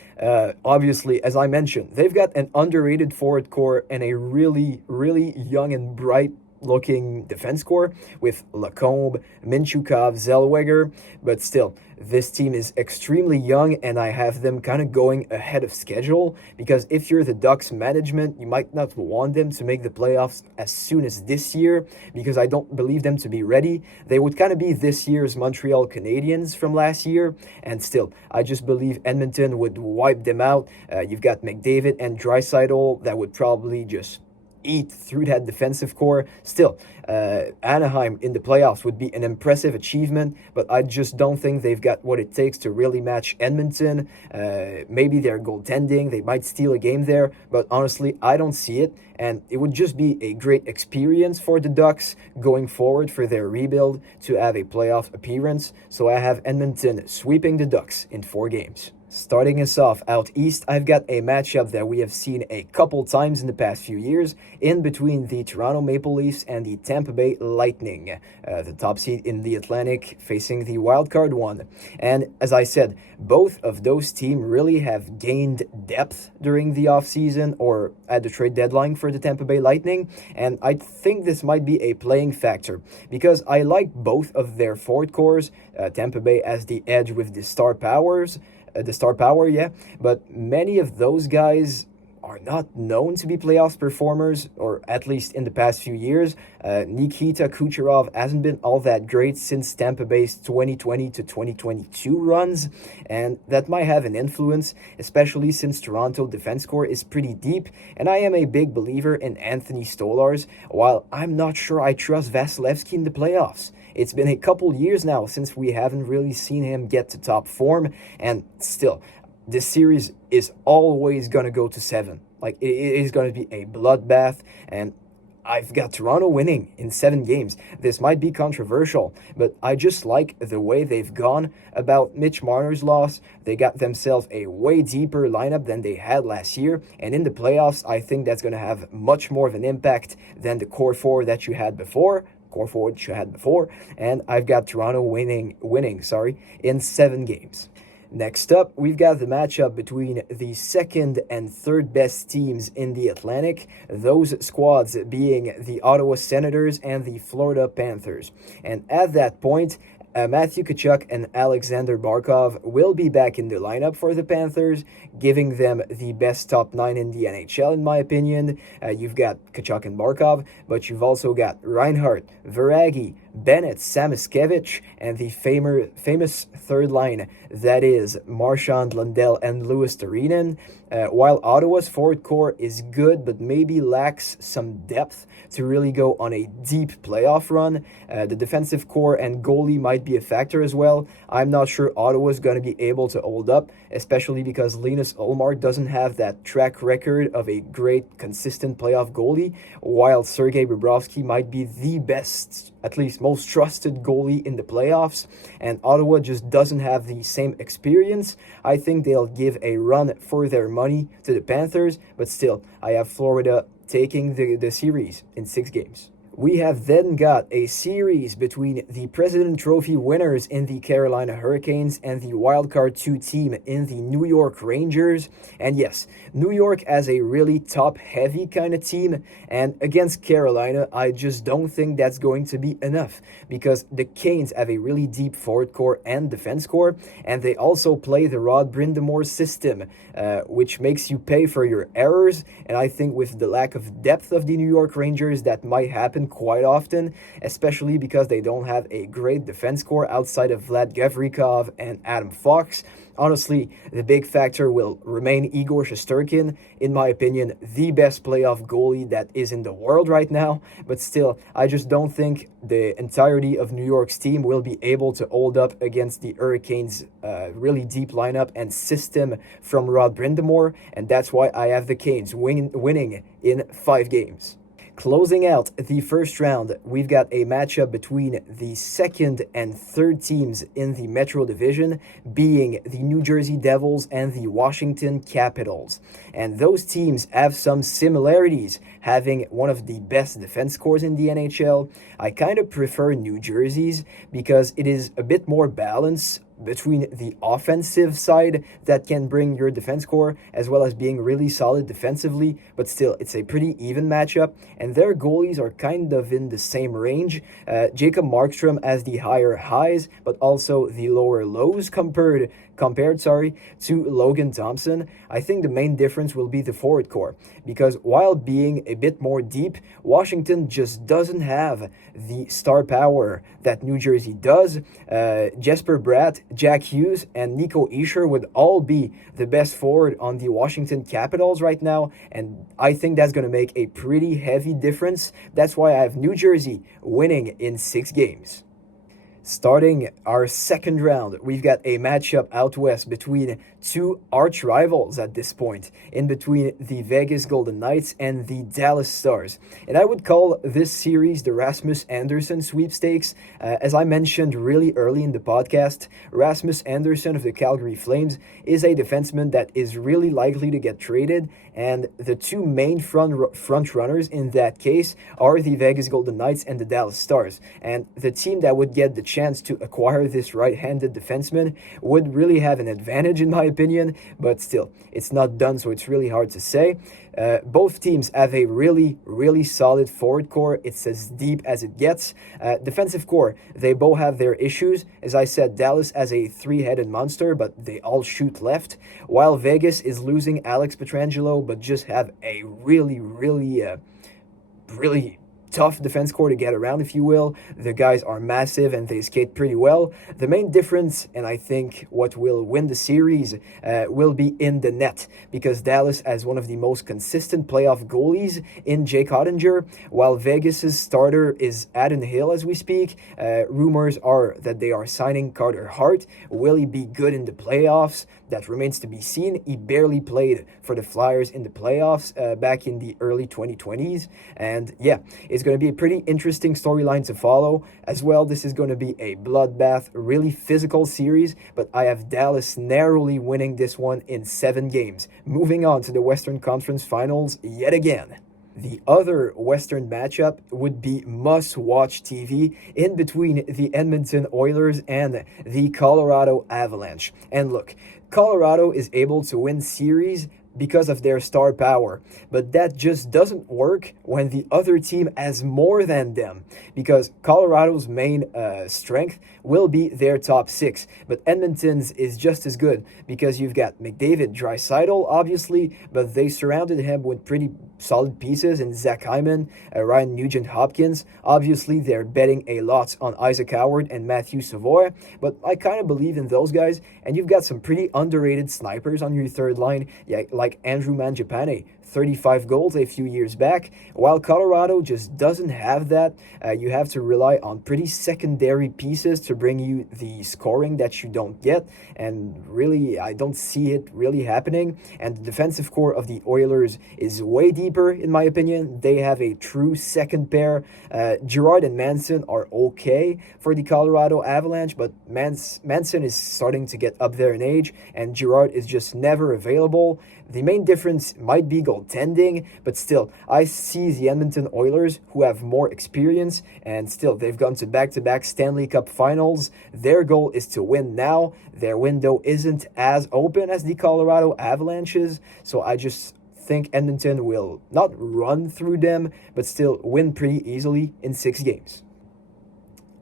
Obviously, as I mentioned, they've got an underrated forward core and a really, really young and bright looking defense core with Lacombe, Minchukov, Zellweger, but still, this team is extremely young, and I have them kind of going ahead of schedule because if you're the Ducks management, you might not want them to make the playoffs as soon as this year because I don't believe them to be ready. They would kind of be this year's Montreal Canadiens from last year, and still, I just believe Edmonton would wipe them out. You've got McDavid and Draisaitl that would probably just eat through that defensive core. Still, Anaheim in the playoffs would be an impressive achievement, but I just don't think they've got what it takes to really match Edmonton. Maybe their goaltending, they might steal a game there, but honestly, I don't see it, and it would just be a great experience for the Ducks going forward for their rebuild to have a playoff appearance. So I have Edmonton sweeping the Ducks in 4 games. Starting us off out east, I've got a matchup that we have seen a couple times in the past few years in between the Toronto Maple Leafs and the Tampa Bay Lightning, the top seed in the Atlantic facing the wildcard one. And as I said, both of those teams really have gained depth during the offseason or at the trade deadline for the Tampa Bay Lightning, and I think this might be a playing factor because I like both of their forward cores. Tampa Bay has the edge with the star power, yeah, but many of those guys are not known to be playoffs performers, or at least in the past few years. Nikita Kucherov hasn't been all that great since Tampa Bay's 2020 to 2022 runs, and that might have an influence, especially since Toronto defense core is pretty deep, and I am a big believer in Anthony Stolarz, while I'm not sure I trust Vasilevsky in the playoffs. It's been a couple years now since we haven't really seen him get to top form, and still, this series is always going to go to 7. Like, it is going to be a bloodbath, and I've got Toronto winning in 7 games. This might be controversial, but I just like the way they've gone about Mitch Marner's loss. They got themselves a way deeper lineup than they had last year, and in the playoffs, I think that's going to have much more of an impact than the core forward that you had before, and I've got Toronto winning, in 7 games. Next up, we've got the matchup between the second and third best teams in the Atlantic, those squads being the Ottawa Senators and the Florida Panthers. And at that point, Matthew Tkachuk and Alexander Barkov will be back in the lineup for the Panthers, giving them the best top 9 in the NHL, in my opinion. You've got Tkachuk and Barkov, but you've also got Reinhart, Viragi, Bennett, Samoskevich, and the famous third line that is Marchand, Lundell, and Louis Torinen. While Ottawa's forward core is good but maybe lacks some depth to really go on a deep playoff run, the defensive core and goalie might be a factor as well. I'm not sure Ottawa's going to be able to hold up, especially because Linus Ullmark doesn't have that track record of a great, consistent playoff goalie, while Sergei Bobrovsky might be the best, at least most trusted goalie in the playoffs, and Ottawa just doesn't have the same experience. I think they'll give a run for their money to the Panthers, but still, I have Florida taking the series in 6 games. We have then got a series between the President Trophy winners in the Carolina Hurricanes and the Wildcard 2 team in the New York Rangers. And yes, New York has a really top-heavy kind of team, and against Carolina, I just don't think that's going to be enough because the Canes have a really deep forward core and defense core, and they also play the Rod Brind'Amour system, which makes you pay for your errors, and I think with the lack of depth of the New York Rangers, that might happen quite often, especially because they don't have a great defense core outside of Vlad Gavrikov and Adam Fox. Honestly, the big factor will remain Igor Shesterkin, in my opinion, the best playoff goalie that is in the world right now, but still, I just don't think the entirety of New York's team will be able to hold up against the Hurricanes' really deep lineup and system from Rod Brind'Amour, and that's why I have the Canes winning in 5 games. Closing out the first round, we've got a matchup between the second and third teams in the Metro Division, being the New Jersey Devils and the Washington Capitals. And those teams have some similarities, having one of the best defense cores in the NHL. I kind of prefer New Jersey's because it is a bit more balanced between the offensive side that can bring your defense core, as well as being really solid defensively, but still, it's a pretty even matchup, and their goalies are kind of in the same range. Jacob Markstrom has the higher highs, but also the lower lows compared to Logan Thompson. I think the main difference will be the forward core, because while being a bit more deep, Washington just doesn't have the star power that New Jersey does. Jesper Bratt, Jack Hughes, and Nico Hischier would all be the best forward on the Washington Capitals right now, and I think that's going to make a pretty heavy difference. That's why I have New Jersey winning in 6 games. Starting our second round, we've got a matchup out west between two arch rivals at this point, in between the Vegas Golden Knights and the Dallas Stars. And I would call this series the Rasmus Andersson sweepstakes. As I mentioned really early in the podcast, Rasmus Andersson of the Calgary Flames is a defenseman that is really likely to get traded, and the two main front runners in that case are the Vegas Golden Knights and the Dallas Stars. And the team that would get the chance to acquire this right-handed defenseman would really have an advantage in my opinion, but still, it's not done, so it's really hard to say. Both teams have a really, really solid forward core. It's as deep as it gets. Defensive core, they both have their issues. As I said, Dallas has a 3-headed monster, but they all shoot left, while Vegas is losing Alex Pietrangelo, but just have a really, really tough defense core to get around, if you will. The guys are massive and they skate pretty well. The main difference, and I think what will win the series, will be in the net, because Dallas has one of the most consistent playoff goalies in Jake Ottinger, while Vegas's starter is Adam Hill as we speak. Rumors are that they are signing Carter Hart. Will he be good in the playoffs? That remains to be seen. He barely played for the Flyers in the playoffs back in the early 2020s. And yeah, it's going to be a pretty interesting storyline to follow. As well, this is going to be a bloodbath, really physical series, but I have Dallas narrowly winning this one in 7 games. Moving on to the Western Conference Finals yet again. The other Western matchup would be must-watch TV in between the Edmonton Oilers and the Colorado Avalanche. And look, Colorado is able to win series because of their star power, but that just doesn't work when the other team has more than them, because Colorado's main strength will be their top 6, but Edmonton's is just as good, because you've got McDavid, Draisaitl, obviously, but they surrounded him with pretty solid pieces in Zach Hyman, Ryan Nugent-Hopkins. Obviously, they're betting a lot on Isaac Howard and Matthew Savoie, but I kind of believe in those guys, and you've got some pretty underrated snipers on your third line, like Andrew Mangiapane, 35 goals a few years back. While Colorado just doesn't have that, you have to rely on pretty secondary pieces to bring you the scoring that you don't get, and really, I don't see it really happening. And the defensive core of the Oilers is way deeper, in my opinion. They have a true second pair. Girard and Manson are okay for the Colorado Avalanche, but Manson is starting to get up there in age, and Girard is just never available. The main difference might be goaltending, but still, I see the Edmonton Oilers, who have more experience, and still, they've gone to back-to-back Stanley Cup finals. Their goal is to win now. Their window isn't as open as the Colorado Avalanche's, so I just think Edmonton will not run through them, but still win pretty easily in 6 games.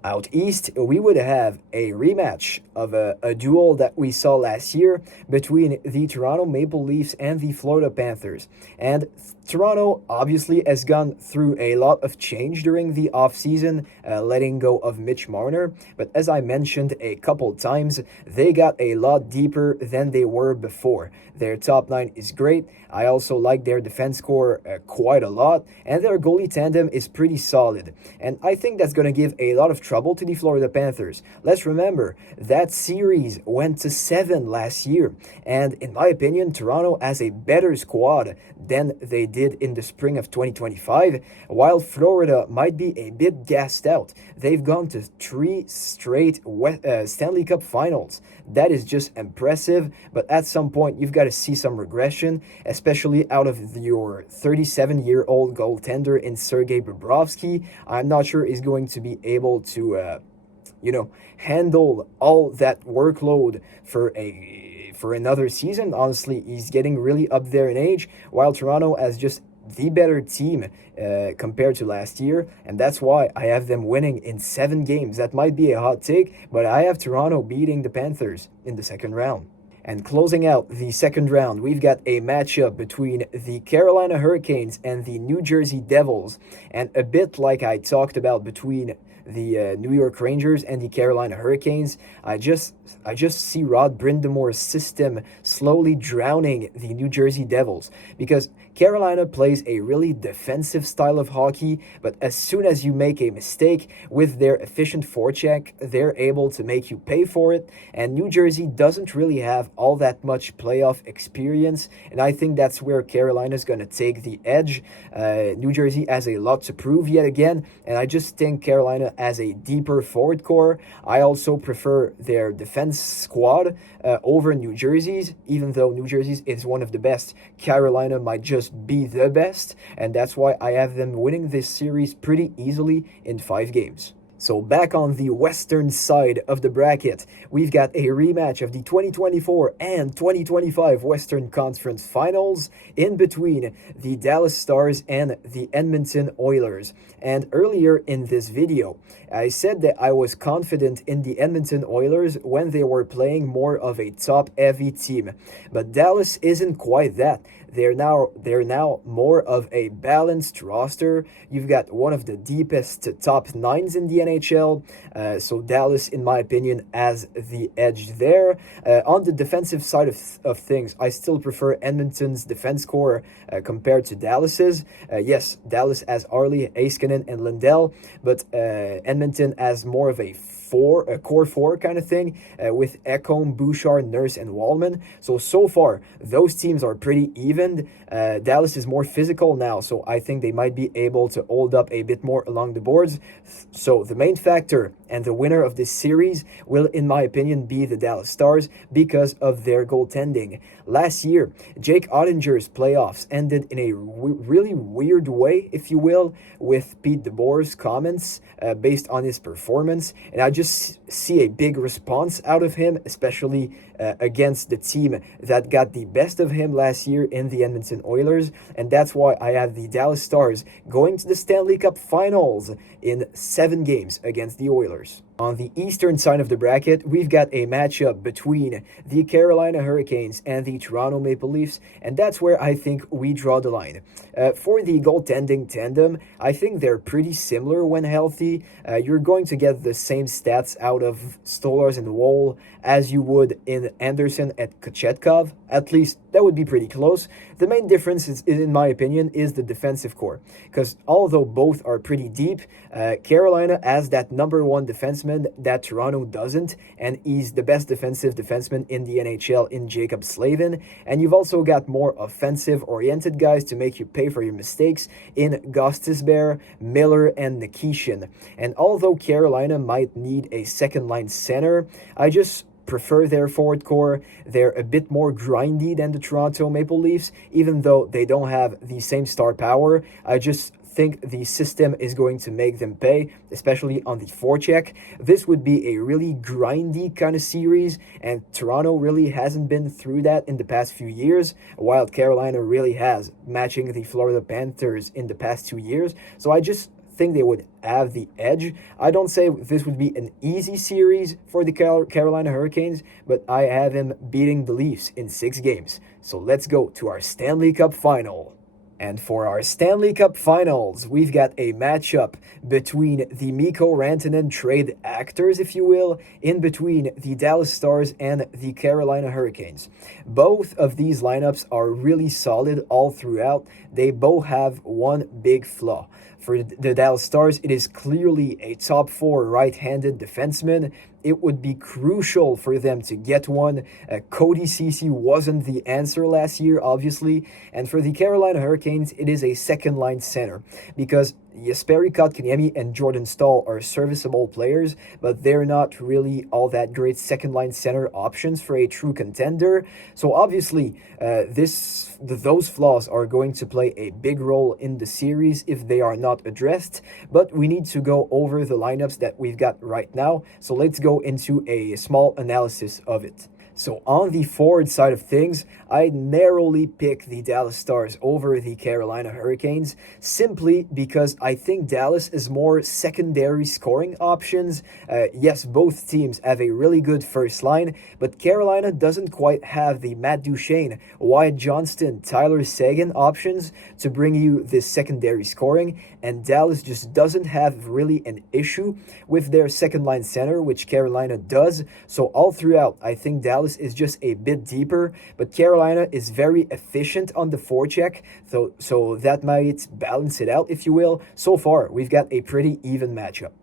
Out east, we would have a rematch of a duel that we saw last year between the Toronto Maple Leafs and the Florida Panthers. And Toronto obviously has gone through a lot of change during the offseason, letting go of Mitch Marner. But as I mentioned a couple times, they got a lot deeper than they were before. Their top 9 is great. I also like their defense core quite a lot, and their goalie tandem is pretty solid. And I think that's going to give a lot of trouble to the Florida Panthers. Let's remember, that series went to 7 last year, and in my opinion, Toronto has a better squad than they did in the spring of 2025, while Florida might be a bit gassed out. They've gone to 3 straight Stanley Cup finals. That is just impressive, but at some point, you've got to see some regression, especially out of your 37-year-old goaltender in Sergei Bobrovsky. I'm not sure he's going to be able to handle all that workload for another season. Honestly, he's getting really up there in age, while Toronto has just the better team compared to last year, and that's why I have them winning in 7 games. That might be a hot take, but I have Toronto beating the Panthers in the second round. And closing out the second round, we've got a matchup between the Carolina Hurricanes and the New Jersey Devils. And a bit like I talked about between the New York Rangers and the Carolina Hurricanes, I just see Rod Brindamore's system slowly drowning the New Jersey Devils, because Carolina plays a really defensive style of hockey, but as soon as you make a mistake with their efficient forecheck, they're able to make you pay for it, and New Jersey doesn't really have all that much playoff experience, and I think that's where Carolina's going to take the edge. New Jersey has a lot to prove yet again, and I just think Carolina has a deeper forward core. I also prefer their defense squad over New Jersey's, even though New Jersey's is one of the best. Carolina might just be the best, and that's why I have them winning this series pretty easily in 5 games. So back on the western side of the bracket, we've got a rematch of the 2024 and 2025 Western Conference Finals in between the Dallas Stars and the Edmonton Oilers. And earlier in this video, I said that I was confident in the Edmonton Oilers when they were playing more of a top-heavy team. But Dallas isn't quite that. They're now more of a balanced roster. You've got one of the deepest top nines in the NHL. So Dallas, in my opinion, has the edge there. On the defensive side of things, I still prefer Edmonton's defense core compared to Dallas's. Yes, Dallas has Arlie, Heiskanen, and Lindell, but Edmonton has more of a core four kind of thing with Ekholm, Bouchard, Nurse, and Wallman. So far, those teams are pretty even. Dallas is more physical now, so I think they might be able to hold up a bit more along the boards. So the main factor and the winner of this series will, in my opinion, be the Dallas Stars because of their goaltending. Last year, Jake Ottinger's playoffs ended in a really weird way, if you will, with Pete DeBoer's comments based on his performance, and I just see a big response out of him, especially against the team that got the best of him last year in the Edmonton Oilers, and that's why I have the Dallas Stars going to the Stanley Cup Finals in 7 games against the Oilers. On the eastern side of the bracket, we've got a matchup between the Carolina Hurricanes and the Toronto Maple Leafs, and that's where I think we draw the line. For the goaltending tandem, I think they're pretty similar when healthy. You're going to get the same stats out of Stolarz and Woll as you would in Anderson at Kochetkov. At least that would be pretty close. The main difference, in my opinion, is the defensive core, because although both are pretty deep, Carolina has that number one defenseman that Toronto doesn't, and he's the best defensive defenseman in the NHL in Jacob Slavin. And you've also got more offensive-oriented guys to make you pay for your mistakes in Gostisbehere, Miller, and Nikishin. And although Carolina might need a second-line center, I just prefer their forward core. They're a bit more grindy than the Toronto Maple Leafs, even though they don't have the same star power. I just think the system is going to make them pay, especially on the forecheck. This would be a really grindy kind of series, and Toronto really hasn't been through that in the past few years, while Carolina really has, matching the Florida Panthers in the past 2 years. So I just think they would have the edge. I don't say this would be an easy series for the Carolina Hurricanes, but I have them beating the Leafs in 6 games. So let's go to our Stanley Cup final. And for our Stanley Cup Finals, we've got a matchup between the Mikko Rantanen trade actors, if you will, in between the Dallas Stars and the Carolina Hurricanes. Both of these lineups are really solid all throughout. They both have one big flaw. For the Dallas Stars, it is clearly a top 4 right-handed defenseman. It would be crucial for them to get one. Cody Ceci wasn't the answer last year, obviously. And for the Carolina Hurricanes, it is a second-line center, because Jesperi Kotkaniemi and Jordan Staal are serviceable players, but they're not really all that great second-line center options for a true contender. So obviously, those flaws are going to play a big role in the series if they are not addressed. But we need to go over the lineups that we've got right now. So let's go into a small analysis of it. So on the forward side of things, I narrowly pick the Dallas Stars over the Carolina Hurricanes simply because I think Dallas is more secondary scoring options. Yes, both teams have a really good first line, but Carolina doesn't quite have the Matt Duchene, Wyatt Johnston, Tyler Seguin options to bring you this secondary scoring, and Dallas just doesn't have really an issue with their second line center, which Carolina does. So all throughout, I think Dallas is just a bit deeper, but Carolina is very efficient on the forecheck, so that might balance it out, if you will. So far, we've got a pretty even matchup.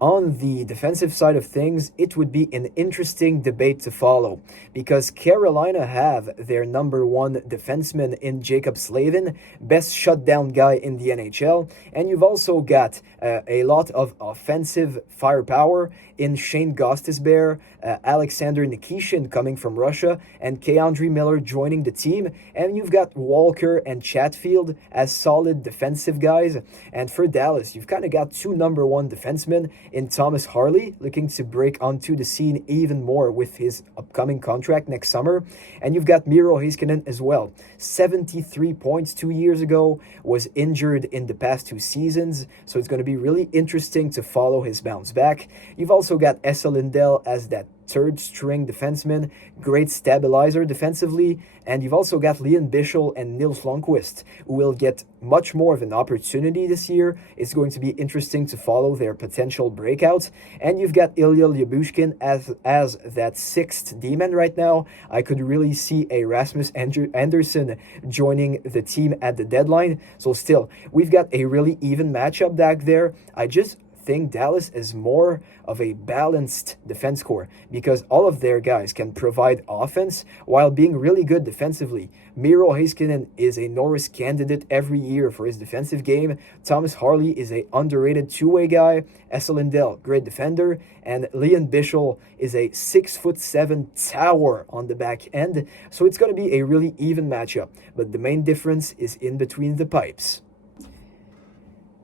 On the defensive side of things, it would be an interesting debate to follow because Carolina have their number one defenseman in Jacob Slavin, best shutdown guy in the NHL, and you've also got a lot of offensive firepower in Shane Gostisbehere, Alexander Nikishin coming from Russia, and Keandre Miller joining the team, and you've got Walker and Chatfield as solid defensive guys. And for Dallas, you've kind of got two number one defensemen in Thomas Harley, looking to break onto the scene even more with his upcoming contract next summer. And you've got Miro Heiskanen as well. 73 points 2 years ago, was injured in the past 2 seasons, so it's going to be really interesting to follow his bounce back. You've also got Esa Lindell as that third string defenseman, great stabilizer defensively, and you've also got Leon Bichel and Nils Lundqvist, who will get much more of an opportunity this year. It's going to be interesting to follow their potential breakout. And you've got Ilya Lyubushkin as that sixth D-man right now. I could really see a Rasmus Anderson joining the team at the deadline. So still, we've got a really even matchup back there. I just think Dallas is more of a balanced defense core because all of their guys can provide offense while being really good defensively. Miro Heiskanen is a Norris candidate every year for his defensive game. Thomas Harley is a underrated two-way guy. Esa Lindell, great defender. And Leon Bichel is a 6'7" tower on the back end. So it's going to be a really even matchup. But the main difference is in between the pipes.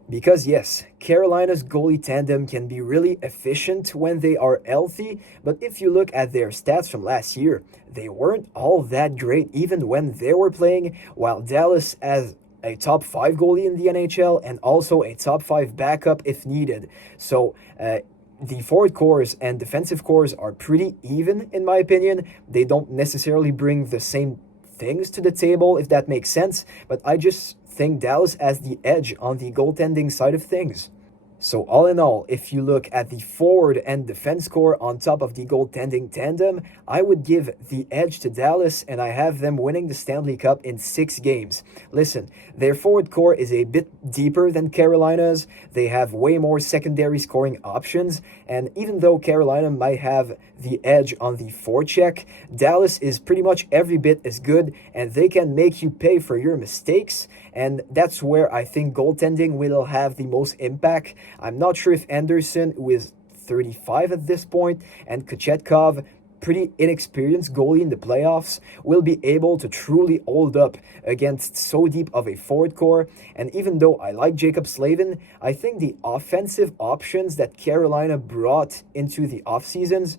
Because yes, Carolina's goalie tandem can be really efficient when they are healthy, but if you look at their stats from last year, they weren't all that great even when they were playing, while Dallas has a top 5 goalie in the NHL and also a top 5 backup if needed. So the forward cores and defensive cores are pretty even in my opinion. They don't necessarily bring the same things to the table, if that makes sense, but I just think Dallas has the edge on the goaltending side of things. So all in all, if you look at the forward and defense core on top of the goaltending tandem, I would give the edge to Dallas, and I have them winning the Stanley Cup in 6 games. Listen, their forward core is a bit deeper than Carolina's. They have way more secondary scoring options, and even though Carolina might have the edge on the forecheck, Dallas is pretty much every bit as good, and they can make you pay for your mistakes, and that's where I think goaltending will have the most impact. I'm not sure if Anderson, who is 35 at this point, and Kochetkov, pretty inexperienced goalie in the playoffs, will be able to truly hold up against so deep of a forward core. And even though I like Jacob Slavin, I think the offensive options that Carolina brought into the offseason,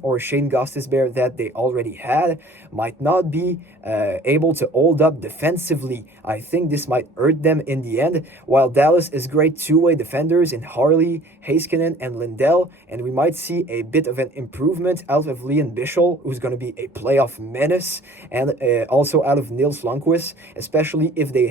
or Shane Gostisbehere that they already had, might not be able to hold up defensively. I think this might hurt them in the end, while Dallas is great two-way defenders in Harley, Heiskanen, and Lindell, and we might see a bit of an improvement out of Leon Bichel, who's going to be a playoff menace, and also out of Nils Lundqvist, especially if they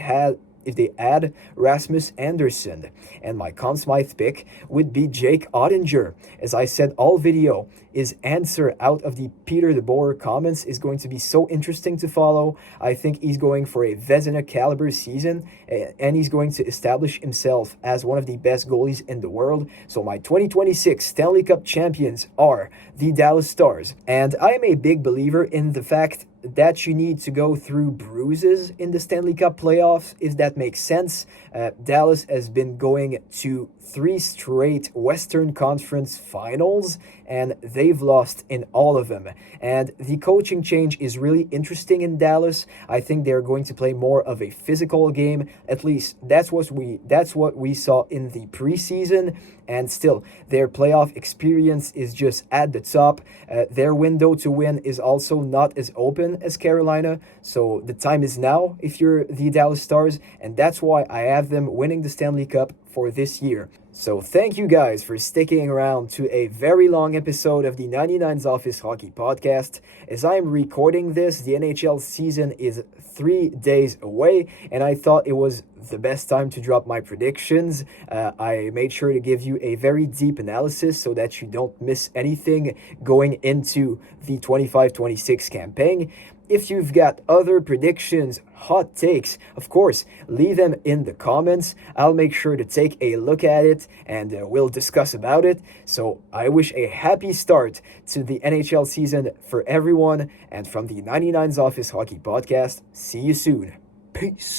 add Rasmus Anderson. And my Conn Smythe pick would be Jake Ottinger. As I said all video, his answer out of the Peter DeBoer comments is going to be so interesting to follow. I think he's going for a Vezina caliber season, and he's going to establish himself as one of the best goalies in the world. So my 2026 Stanley Cup champions are the Dallas Stars. And I am a big believer in the fact that you need to go through bruises in the Stanley Cup playoffs, if that makes sense. Dallas has been going to 3 straight Western Conference finals, and they've lost in all of them. And the coaching change is really interesting in Dallas. I think they're going to play more of a physical game. At least that's what we saw in the preseason. And still, their playoff experience is just at the top. Their window to win is also not as open as Carolina. So the time is now if you're the Dallas Stars. And that's why I have them winning the Stanley Cup for this year. So thank you guys for sticking around to a very long episode of the 99's Office Hockey Podcast. As I'm recording this, the NHL season is 3 days away, and I thought it was the best time to drop my predictions. I made sure to give you a very deep analysis so that you don't miss anything going into the 25-26 campaign. If you've got other predictions, hot takes, of course, leave them in the comments. I'll make sure to take a look at it and we'll discuss about it. So I wish a happy start to the NHL season for everyone. And from the 99's Office Hockey Podcast, see you soon. Peace.